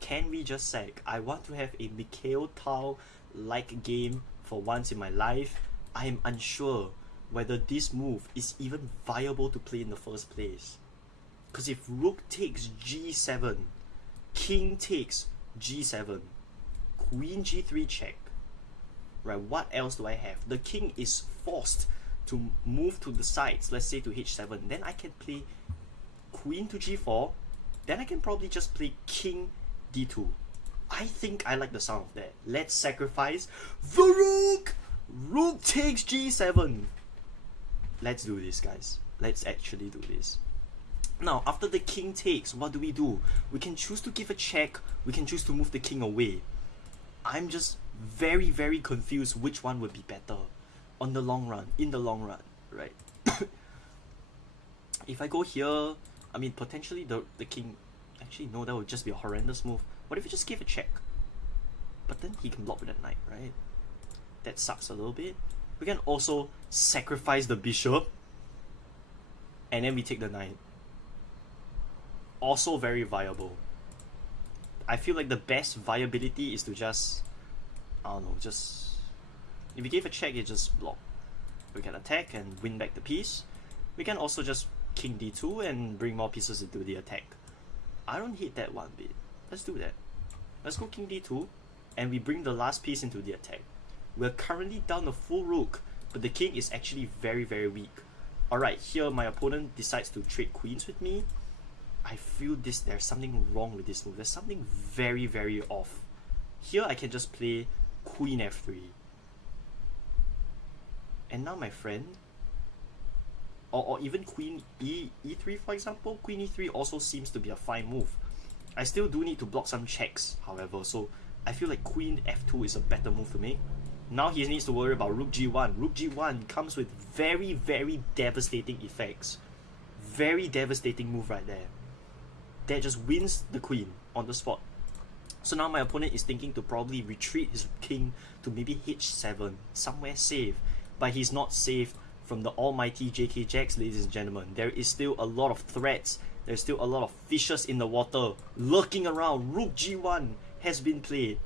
Can we just sack? I want to have a Mikhail Tal-like game for once in my life. I am unsure whether this move is even viable to play in the first place. Because if rook takes g7, king takes g7, queen g3 check, right, what else do I have? The king is forced to move to the sides, let's say to h7. Then I can play queen to g4. Then I can probably just play king d2. I think I like the sound of that. Let's sacrifice the rook! Rook takes g7. Let's do this, guys. Let's actually do this. Now, after the king takes, what do? We can choose to give a check. We can choose to move the king away. I'm just very, very confused which one would be better on the long run, in the long run, right? If I go here, I mean, potentially the king... Actually, no, that would just be a horrendous move. What if we just give a check? But then he can block with a knight, right? That sucks a little bit. We can also sacrifice the bishop, and then we take the knight. Also very viable. I feel like the best viability is to just... I don't know, just... If we give a check, it just block. We can attack and win back the piece. We can also just king d2 and bring more pieces into the attack. I don't hate that one bit. Let's do that. Let's go king d2, and we bring the last piece into the attack. We're currently down a full rook, but the king is actually very, very weak. Alright, here my opponent decides to trade queens with me. I feel there's something wrong with this move. There's something very, very off. Here I can just play queen f3. And now my friend, or even queen e3 for example, queen e3 also seems to be a fine move. I still do need to block some checks, however, so I feel like queen f2 is a better move to make. Now he needs to worry about rook g1. Rook g1 comes with very, very devastating effects. Very devastating move right there. That just wins the queen on the spot. So now my opponent is thinking to probably retreat his king to maybe h7, somewhere safe. But he's not safe from the almighty JK Jacks, ladies and gentlemen. There is still a lot of threats. There's still a lot of fishes in the water lurking around. Rook g1 has been played.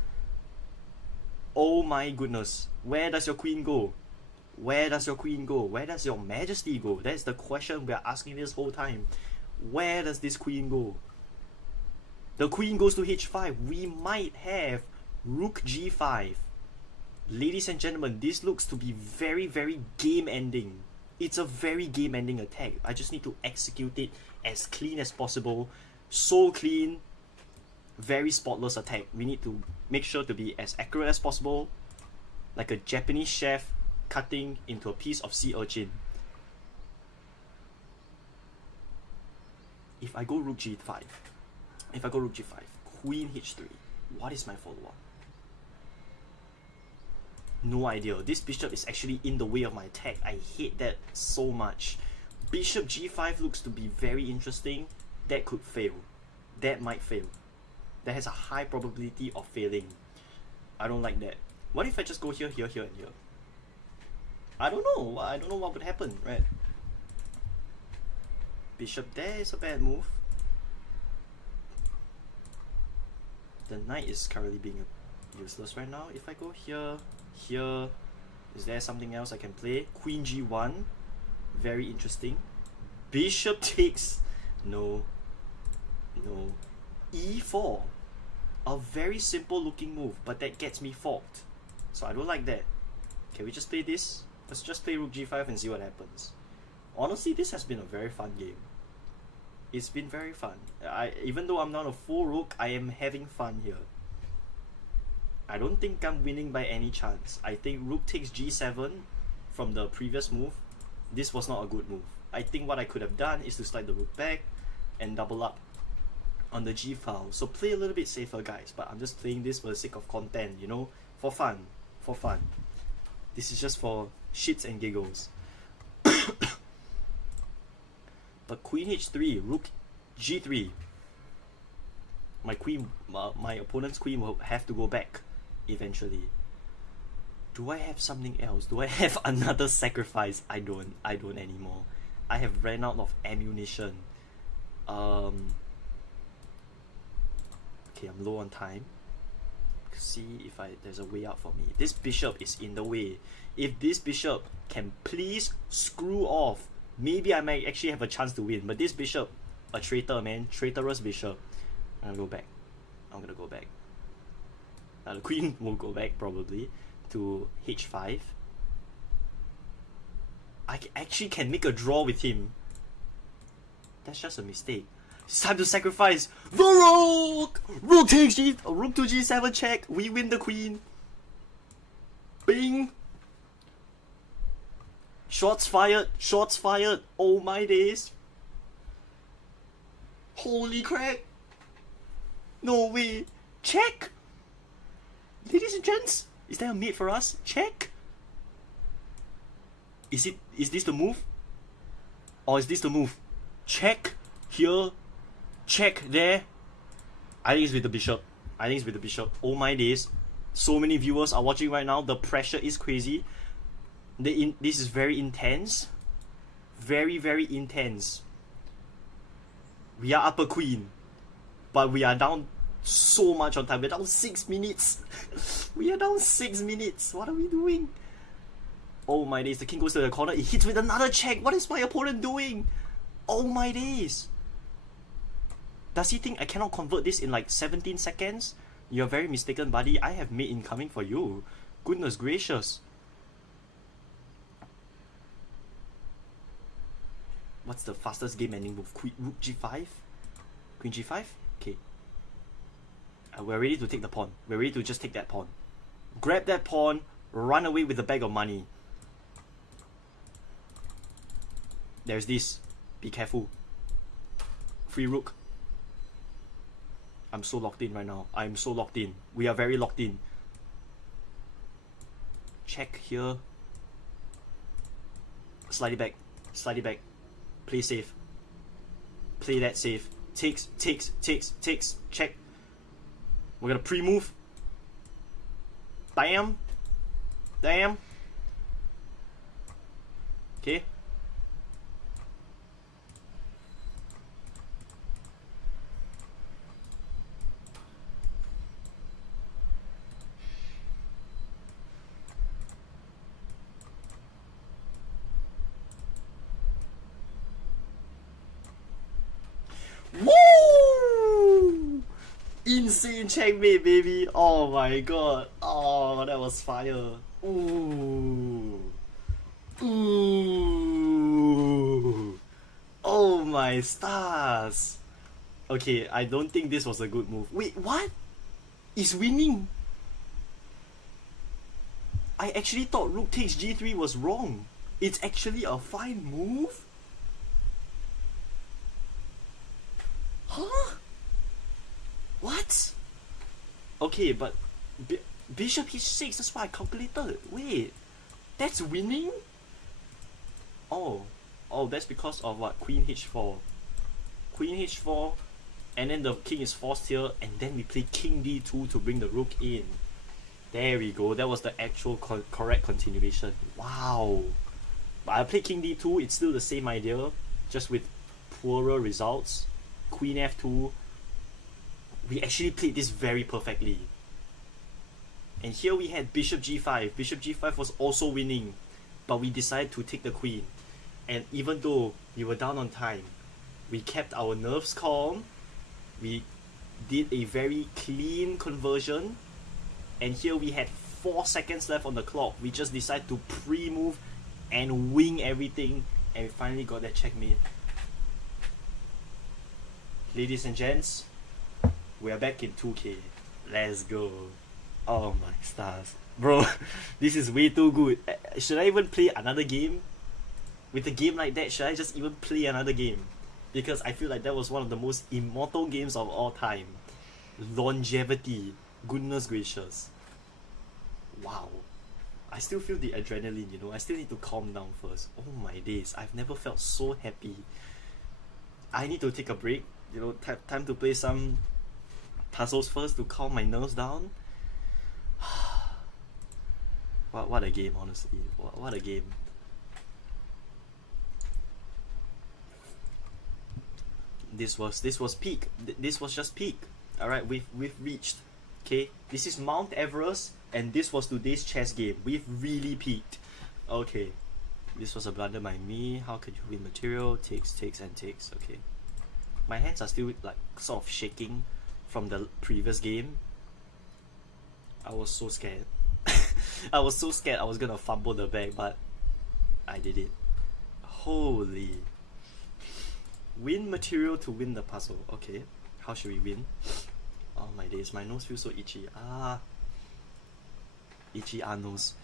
Oh my goodness. Where does your queen go? Where does your queen go? Where does your majesty go? That's the question we are asking this whole time. Where does this queen go? The queen goes to h5. We might have rook g5. Ladies and gentlemen, this looks to be very, very game-ending. It's a very game-ending attack. I just need to execute it as clean as possible. So clean, very spotless attack. We need to make sure to be as accurate as possible, like a Japanese chef cutting into a piece of sea urchin. If I go rook g5, queen h3, what is my follow-up? No idea. This bishop is actually in the way of my attack. I hate that so much. Bishop g5 looks to be very interesting. That could fail. That might fail. That has a high probability of failing. I don't like that. What if I just go here, here, here, and here? I don't know. I don't know what would happen, right? Bishop there is a bad move. The knight is currently being useless right now. If I go here, here, is there something else I can play? Queen g1, very interesting. Bishop takes, no, no. e4, a very simple looking move, but that gets me forked. So I don't like that. Can we just play this? Let's just play rook g5 and see what happens. Honestly, this has been a very fun game. It's been very fun. Even though I'm not a full rook, I am having fun here. I don't think I'm winning by any chance. I think rook takes g7 from the previous move. This was not a good move. I think what I could have done is to slide the rook back and double up on the g file. So play a little bit safer, guys. But I'm just playing this for the sake of content, you know, for fun. For fun. This is just for shits and giggles. But queen h3, rook g3. My queen, my opponent's queen will have to go back eventually. Do I have something else? Do I have another sacrifice? I don't anymore. I have ran out of ammunition. Okay, I'm low on time. See if there's a way out for me. This bishop is in the way. If this bishop can please screw off, maybe I might actually have a chance to win. But this bishop, a traitor, man. Traitorous bishop. I'm gonna go back. I'm gonna go back. Now the queen will go back probably to h5. I actually can make a draw with him. That's just a mistake. It's time to sacrifice the rook! Rook takes rook to g7 check. We win the queen. Bing! Shots fired! Shots fired! Oh my days! Holy crap! No way! Check! Ladies and gents, is there a mate for us? Check! Is this the move? Or is this the move? Check here. Check there. I think it's with the bishop. I think it's with the bishop. Oh my days. So many viewers are watching right now. The pressure is crazy. This is very intense. Very, very intense. We are up a queen. But we are down so much on time. We're down 6 minutes. We are down 6 minutes. What are we doing? Oh my days. The king goes to the corner. It hits with another check. What is my opponent doing? Oh my days. Does he think I cannot convert this in like 17 seconds? You're very mistaken, buddy. I have mate incoming for you. Goodness gracious. What's the fastest game ending move? Rook g5? Queen g5? Okay. We're ready to take the pawn. We're ready to just take that pawn. Grab that pawn, run away with the bag of money. There's this. Be careful. Free rook. I'm so locked in right now. I'm so locked in. We are very locked in. Check here. Slide it back. Slide it back. Play safe. Play that safe. Takes. Check. We're gonna pre-move. Bam. Damn. Okay. Woo! Insane checkmate, baby. Oh my god. Oh, that was fire. Ooh. Ooh. Oh my stars. Okay, I don't think this was a good move. Wait, what? Is winning? I actually thought rook takes g3 was wrong. It's actually a fine move? Huh? What? Okay, but bishop h6, that's what I calculated. Wait, that's winning? Oh, that's because of what? Queen h4. Queen h4, and then the king is forced here, and then we play king d2 to bring the rook in. There we go, that was the actual correct continuation. Wow. But I played king d2, it's still the same idea, just with poorer results. Queen f2. We actually played this very perfectly. And here we had bishop g5. Bishop g5 was also winning, but we decided to take the queen. And even though we were down on time, we kept our nerves calm. We did a very clean conversion. And here we had 4 seconds left on the clock. We just decided to pre-move and wing everything, and we finally got that checkmate. Ladies and gents, we are back in 2K. Let's go. Oh my stars. Bro, this is way too good. Should I even play another game? With a game like that, should I just even play another game? Because I feel like that was one of the most immortal games of all time. Longevity. Goodness gracious. Wow. I still feel the adrenaline, you know. I still need to calm down first. Oh my days. I've never felt so happy. I need to take a break. You know, time to play some puzzles first to calm my nerves down. What a game, honestly. What a game. This was peak. This was just peak. Alright, we've reached. Okay, this is Mount Everest, and this was today's chess game. We've really peaked. Okay, this was a blunder by me. How could you win material? Takes and takes. Okay, my hands are still like sort of shaking from the previous game. I was so scared. I was so scared I was gonna fumble the bag, but I did it. Holy. Win material to win the puzzle. Okay, how should we win? Oh my days, my nose feels so itchy. Itchy nose.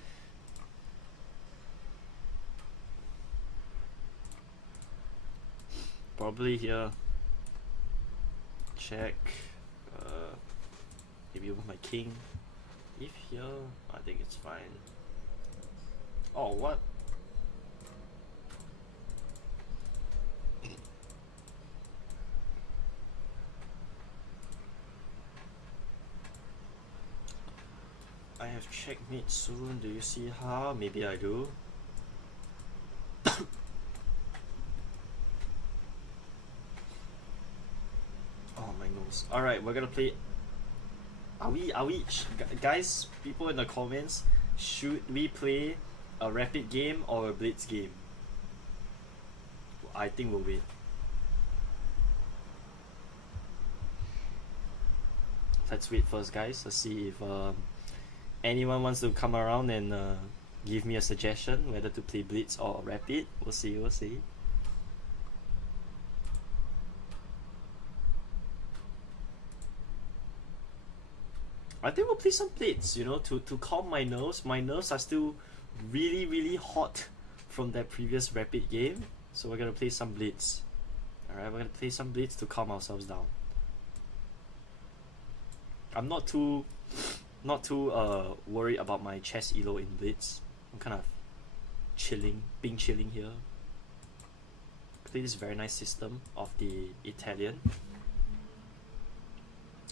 Probably here. Check. Maybe with my king. If here, I think it's fine. Oh, what? I have checkmate soon. Do you see how? Maybe I do. Oh my nose. Alright, we're gonna play. Are we guys, people in the comments, should we play a rapid game or a blitz game? I think we'll wait. Let's wait first, guys. Let's see if anyone wants to come around and give me a suggestion whether to play blitz or rapid. We'll see. I think we'll play some blitz, you know, to calm my nerves. My nerves are still really hot from that previous rapid game. So we're gonna play some blitz. Alright, we're gonna play some blitz to calm ourselves down. I'm not too worried about my chess elo in blitz. I'm kind of being chilling here. Play this very nice system of the Italian.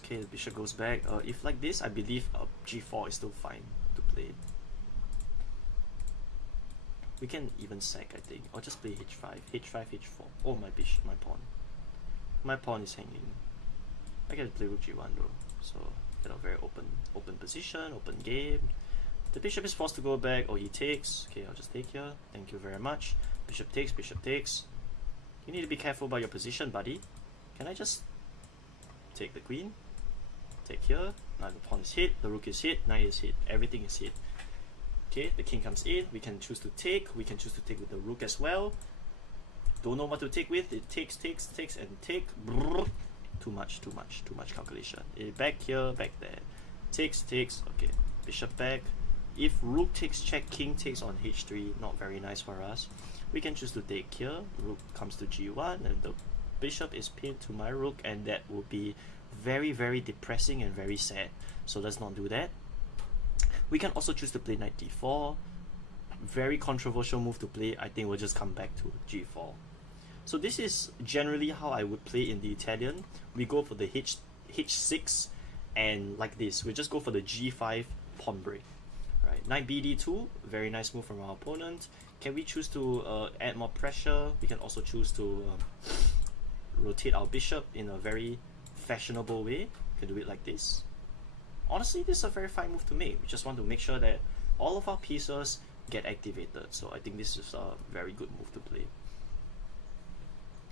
Okay, the bishop goes back. If like this, I believe g4 is still fine to play. We can even sack, I think, or just play h5, h4. Oh, my bishop, my pawn. My pawn is hanging. I can play rook g1 though, so you know, very open position, open game. The bishop is forced to go back. Oh, he takes. Okay, I'll just take here. Thank you very much. Bishop takes. Bishop takes. You need to be careful about your position, buddy. Can I just take the queen? Take here. Now the pawn is hit, the rook is hit, knight is hit, everything is hit. Okay, the king comes in, we can choose to take, we can choose to take with the rook as well. Don't know what to take with, it takes, and take. Brrr. Too much calculation. Back here, back there. Takes, okay. Bishop back. If rook takes check, king takes on h3, not very nice for us. We can choose to take here, rook comes to g1, and the bishop is pinned to my rook, and that will be very, very depressing and very sad. So let's not do that. We can also choose to play knight d4. Very controversial move to play. I think we'll just come back to g4. So this is generally how I would play in the Italian. We go for the h6, and like this, we just go for the g5 pawn break. Right, knight bd2, very nice move from our opponent. Can we choose to add more pressure? We can also choose to rotate our bishop in a very fashionable way. We can do it like this. Honestly, this is a very fine move to make. We just want to make sure that all of our pieces get activated. So I think this is a very good move to play.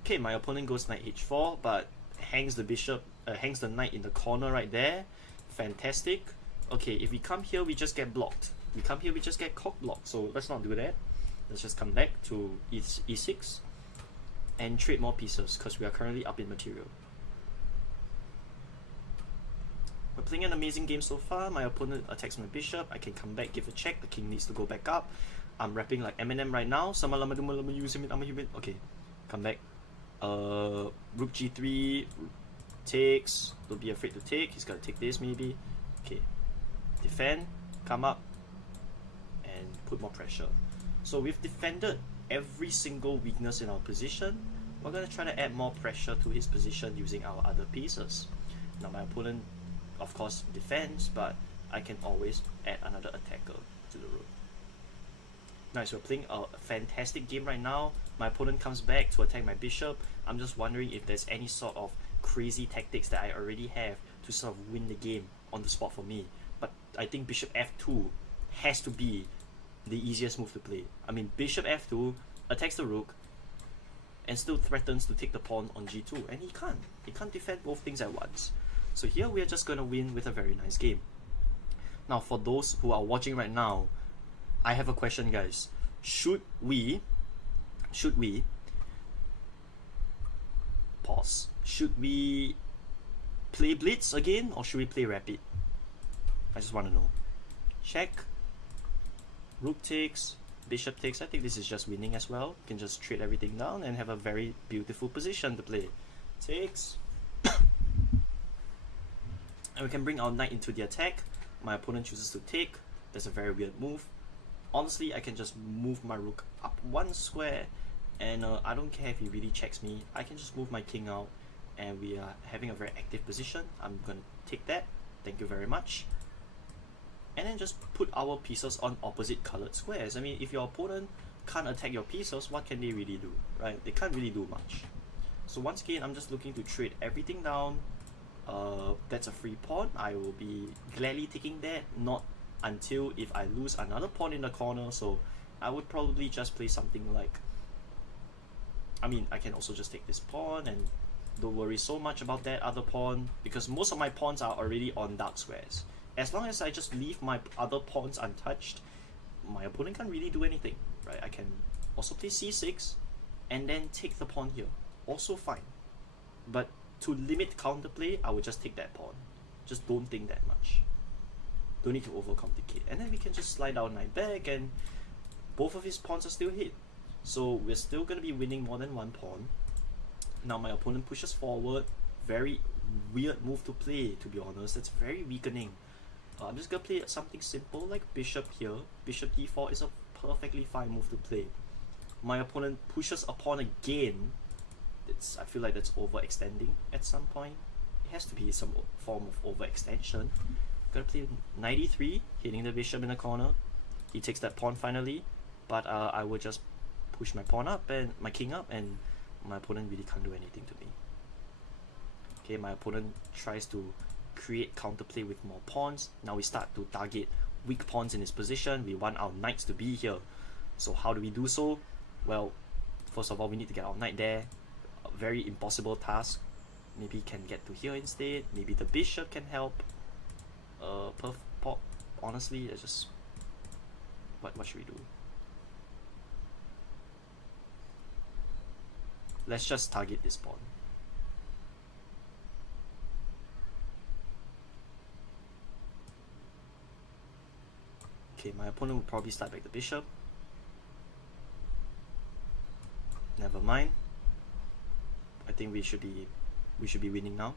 Okay, my opponent goes knight h4, but hangs the bishop, hangs the knight in the corner right there. Fantastic. Okay, if we come here, we just get blocked. We come here, we just get cock blocked. So let's not do that. Let's just come back to e6 and trade more pieces because we are currently up in material. We're playing an amazing game so far. My opponent attacks my bishop. I can come back, give a check. The king needs to go back up. I'm rapping like Eminem right now. Okay, come back. Rook g3 takes. Don't be afraid to take. He's gonna take this maybe. Okay, defend, come up, and put more pressure. So we've defended every single weakness in our position. We're gonna try to add more pressure to his position using our other pieces. Now my opponent, of course, defends, but I can always add another attacker to the rook. Nice, we're playing a fantastic game right now. My opponent comes back to attack my bishop. I'm just wondering if there's any sort of crazy tactics that I already have to sort of win the game on the spot for me. But I think bishop f2 has to be the easiest move to play. I mean, bishop f2 attacks the rook and still threatens to take the pawn on g2, and he can't defend both things at once. So here we are just gonna win with a very nice game. Now for those who are watching right now, I have a question, guys. Should we pause? Should we play blitz again, or should we play rapid? I just want to know. Check. Rook takes, bishop takes. I think this is just winning as well. You can just trade everything down and have a very beautiful position to play. Takes. And we can bring our knight into the attack. My opponent chooses to take. That's a very weird move. Honestly, I can just move my rook up one square, and I don't care if he really checks me. I can just move my king out, and we are having a very active position. I'm gonna take that. Thank you very much. And then just put our pieces on opposite colored squares. I mean, if your opponent can't attack your pieces, what can they really do, right? They can't really do much. So once again, I'm just looking to trade everything down. That's a free pawn. I will be gladly taking that, not until if I lose another pawn in the corner. So I would probably just play something like, I mean, I can also just take this pawn and don't worry so much about that other pawn, because most of my pawns are already on dark squares. As long as I just leave my other pawns untouched, my opponent can't really do anything, right? I can also play c6 and then take the pawn here, also fine. But to limit counterplay, I would just take that pawn. Just don't think that much. Don't need to overcomplicate. And then we can just slide our knight back, and both of his pawns are still hit. So we're still going to be winning more than one pawn. Now my opponent pushes forward. Very weird move to play, to be honest. It's very weakening. I'm just going to play something simple like bishop here. Bishop d4 is a perfectly fine move to play. My opponent pushes a pawn again. I feel like that's overextending at some point. It has to be some form of overextension. Gonna play knight e3, hitting the bishop in the corner. He takes that pawn finally, but I will just push my pawn up and my king up, and my opponent really can't do anything to me. Okay, my opponent tries to create counterplay with more pawns. Now we start to target weak pawns in his position. We want our knights to be here. So how do we do so? Well, first of all, we need to get our knight there. A very impossible task. Maybe he can get to here instead. Maybe the bishop can help. Perf pop. Honestly, I just what should we do? Let's just target this pawn. Okay, my opponent will probably start back the bishop. Never mind. I think we should be winning now.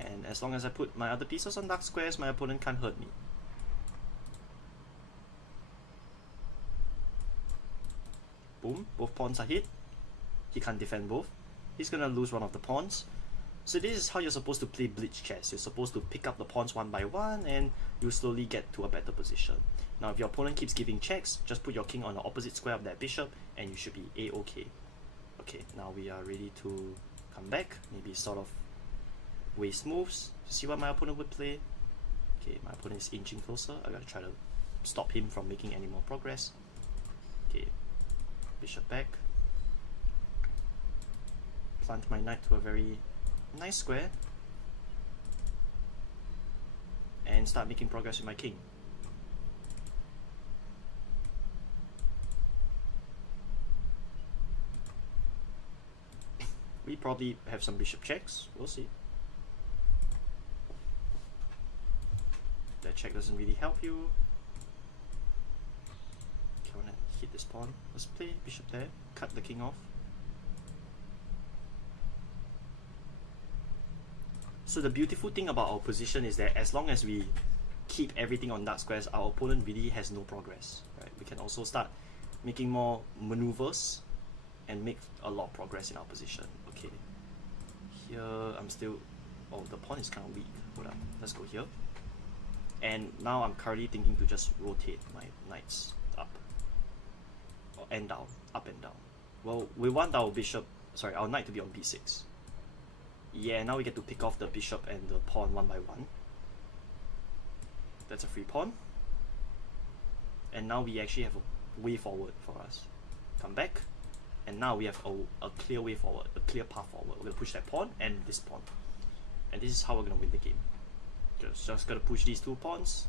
And as long as I put my other pieces on dark squares, my opponent can't hurt me. Boom, both pawns are hit. He can't defend both. He's gonna lose one of the pawns. So this is how you're supposed to play blitz chess. You're supposed to pick up the pawns one by one and you slowly get to a better position. Now if your opponent keeps giving checks, just put your king on the opposite square of that bishop and you should be a-okay. Okay, now we are ready to come back. Maybe sort of waste moves to see what my opponent would play. Okay, my opponent is inching closer. I gotta try to stop him from making any more progress. Okay, bishop back. Plant my knight to a very nice square and start making progress with my king. We probably have some bishop checks, we'll see. That check doesn't really help you. Okay, I wanna hit this pawn. Let's play bishop there, cut the king off. So the beautiful thing about our position is that as long as we keep everything on dark squares, our opponent really has no progress. Right? We can also start making more maneuvers and make a lot of progress in our position. Okay, here I'm still, oh, the pawn is kind of weak. Hold up, let's go here. And now I'm currently thinking to just rotate my knights up and down, up and down. Well, we want our bishop, sorry, our knight to be on b6. Yeah, now we get to pick off the bishop and the pawn one by one. That's a free pawn. And now we actually have a way forward for us. Come back. And now we have a clear way forward, a clear path forward. We're going to push that pawn and this pawn. And this is how we're going to win the game. Just got to push these two pawns.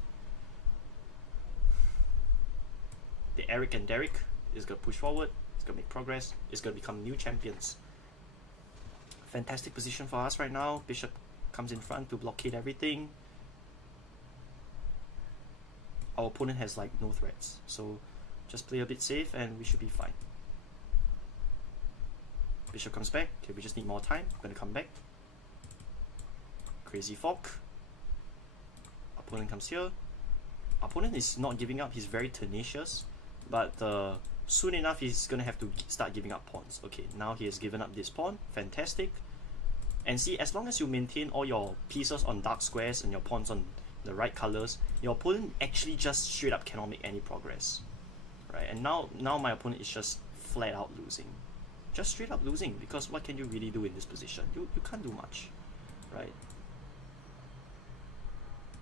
The Eric and Derek is going to push forward. It's going to make progress. It's going to become new champions. Fantastic position for us right now. Bishop comes in front to blockade everything. Our opponent has like no threats, so just play a bit safe and we should be fine. Bishop comes back. Okay, we just need more time. I'm gonna come back. Crazy fork. Opponent comes here. Opponent is not giving up. He's very tenacious, but soon enough he's gonna have to start giving up pawns. Okay, now he has given up this pawn. Fantastic. And see, as long as you maintain all your pieces on dark squares and your pawns on the right colors, your opponent actually just straight up cannot make any progress, right? And now my opponent is just flat out losing, just straight up losing, because what can you really do in this position? You can't do much, right?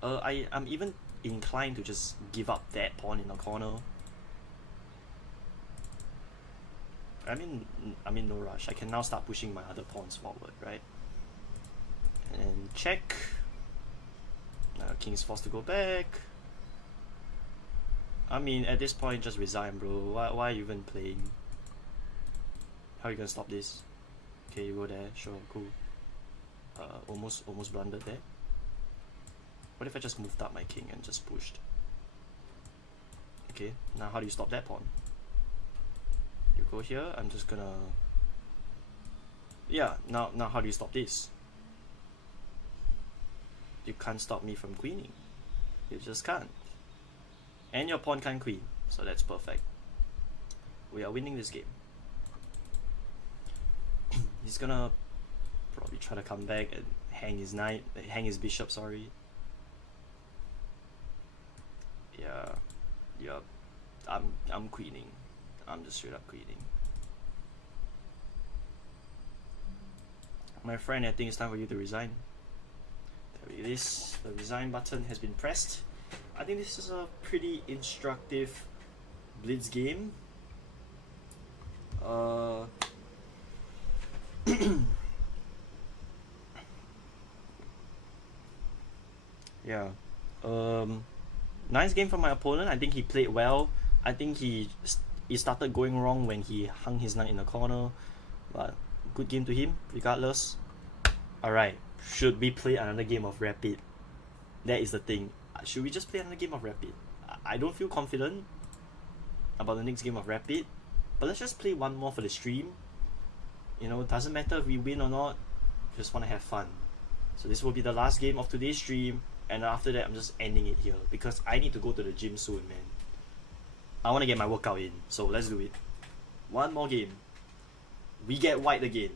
I'm even inclined to just give up that pawn in the corner. I mean no rush. I can now start pushing my other pawns forward, right? And check. Now king is forced to go back. I mean, at this point, just resign, bro. Why are you even playing? How are you gonna stop this? Okay, you go there. Sure, cool. Almost blundered there. What if I just moved up my king and just pushed? Okay, now how do you stop that pawn? You go here. I'm just gonna. Yeah. Now how do you stop this? You can't stop me from queening. You just can't. And your pawn can't queen, so that's perfect. We are winning this game. He's gonna probably try to come back and hang his knight, hang his bishop, sorry. Yeah, I'm queening. I'm just straight up queening. My friend, I think it's time for you to resign. There it is. The resign button has been pressed. I think this is a pretty instructive blitz game. Yeah. Nice game from my opponent. I think he played well. I think he started going wrong when he hung his knight in the corner, but good game to him regardless. Alright, should we play another game of Rapid? That is the thing. Should we just play another game of Rapid? I don't feel confident about the next game of Rapid, but let's just play one more for the stream. You know, it doesn't matter if we win or not, just want to have fun. So this will be the last game of today's stream, and after that I'm just ending it here because I need to go to the gym soon, man. I want to get my workout in, so let's do it. One more game. We get white again.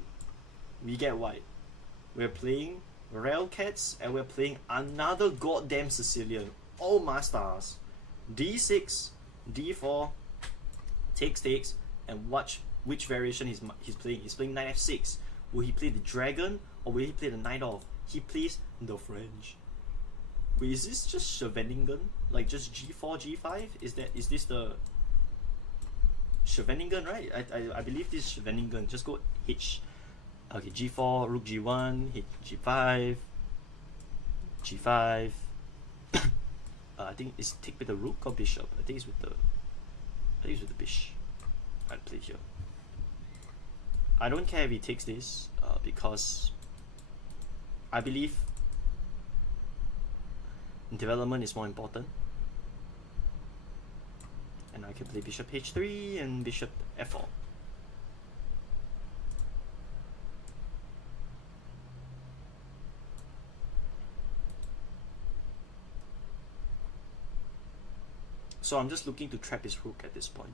We get white. We're playing Railcats and we're playing another goddamn Sicilian. Oh my stars. D6, D4, takes, and watch which variation he's playing. He's playing knight f6. Will he play the dragon or will he play the knight off? He plays the French. Wait, is this just Scheveningen? Like just g4, g5? Is this the Scheveningen, right? I believe this is Scheveningen. Just go H. Okay, g4, rook g1, hit g5, g5. I think it's take with the rook or bishop. I think it's with the bish. I'd play here. I don't care if he takes this because I believe development is more important. And I can play bishop h3 and bishop f4. So I'm just looking to trap his rook at this point.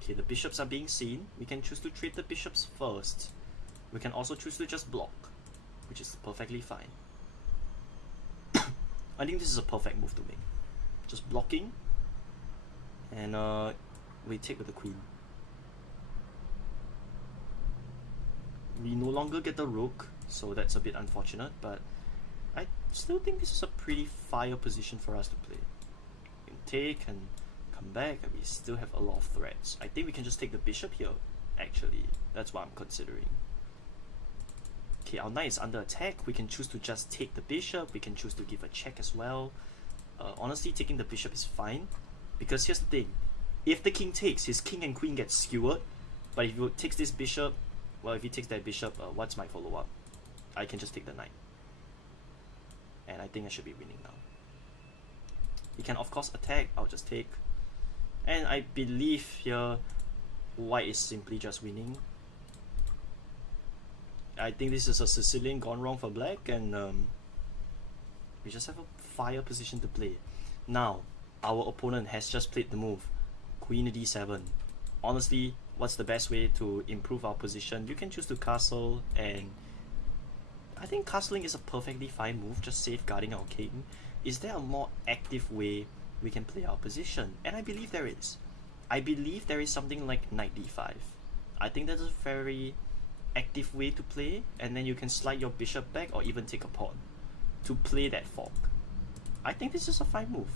Okay, the bishops are being seen. We can choose to trade the bishops first. We can also choose to just block, which is perfectly fine. I think this is a perfect move to make. Just blocking, and we take with the queen. We no longer get the rook, so that's a bit unfortunate, but I still think this is a pretty fire position for us to play. We can take and come back, and we still have a lot of threats. I think we can just take the bishop here, actually. That's what I'm considering. Okay, our knight is under attack. We can choose to just take the bishop. We can choose to give a check as well. Honestly, taking the bishop is fine, because here's the thing. If the king takes, his king and queen get skewered, but if he takes this bishop, well, if he takes that bishop, what's my follow-up? I can just take the knight. And I think I should be winning now. He can of course attack, I'll just take. And I believe here white is simply just winning. I think this is a Sicilian gone wrong for black, and we just have a fire position to play. Now, our opponent has just played the move Queen d7. Honestly, what's the best way to improve our position? You can choose to castle, and I think castling is a perfectly fine move, just safeguarding our king. Is there a more active way we can play our position? And I believe there is. I believe there is something like knight d5. I think that's a very active way to play, and then you can slide your bishop back or even take a pawn to play that fork. I think this is a fine move,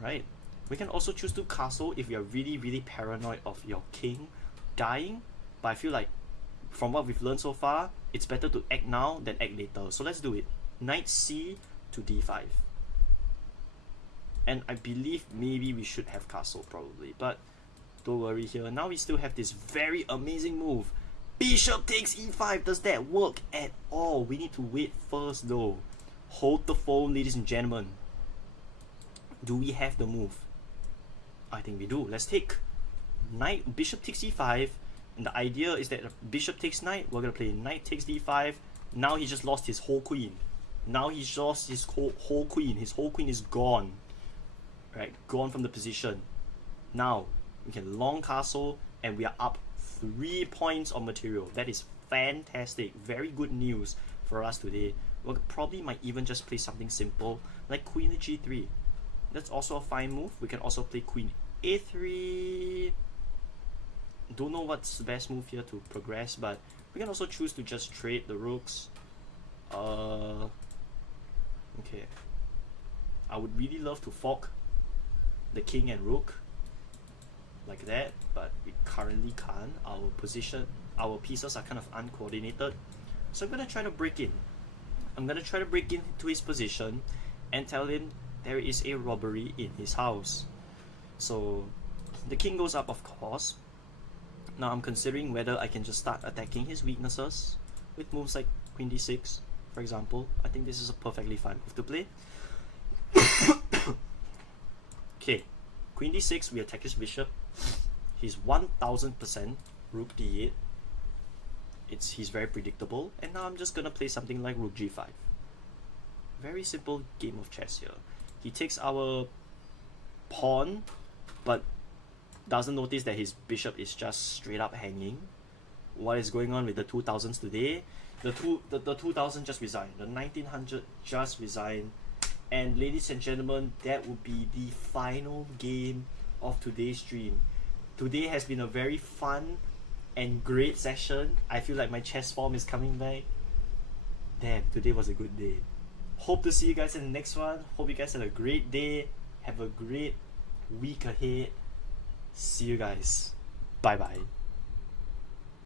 right? We can also choose to castle if we are really paranoid of your king dying, but I feel like from what we've learned so far, it's better to act now than act later. So let's do it. Knight c to d5. And I believe maybe we should have castle probably, but don't worry here. Now we still have this very amazing move. Bishop takes e5. Does that work at all? We need to wait first though. Hold the phone, ladies and gentlemen. Do we have the move? I think we do. Let's take knight. Bishop takes e5. And the idea is that bishop takes knight. We're going to play knight takes d5. Now he just lost his whole queen. Now he's lost his whole queen. His whole queen is gone. Right? Gone from the position. Now, we can long castle and we are up 3 points of material. That is fantastic. Very good news for us today. We probably might even just play something simple like queen to g3. That's also a fine move. We can also play queen a3. Don't know what's the best move here to progress, but we can also choose to just trade the rooks. Okay. I would really love to fork the king and rook like that, but we currently can't. Our position, our pieces are kind of uncoordinated. So I'm gonna try to break in. I'm gonna try to break into his position and tell him there is a robbery in his house. So the king goes up, of course. Now I'm considering whether I can just start attacking his weaknesses with moves like queen d6, for example. I think this is a perfectly fine move to play. Okay, queen d6, we attack his bishop. He's 1000% rook d8. He's very predictable, and now I'm just gonna play something like rook g5. Very simple game of chess here. He takes our pawn, but doesn't notice that his bishop is just straight up hanging. What is going on with the 2000s today? The 2000 just resigned. The 1900 just resigned. And ladies and gentlemen, that would be the final game of today's stream. Today has been a very fun and great session. I feel like my chess form is coming back. Damn, today was a good day. Hope to see you guys in the next one. Hope you guys had a great day. Have a great week ahead. See you guys. Bye bye.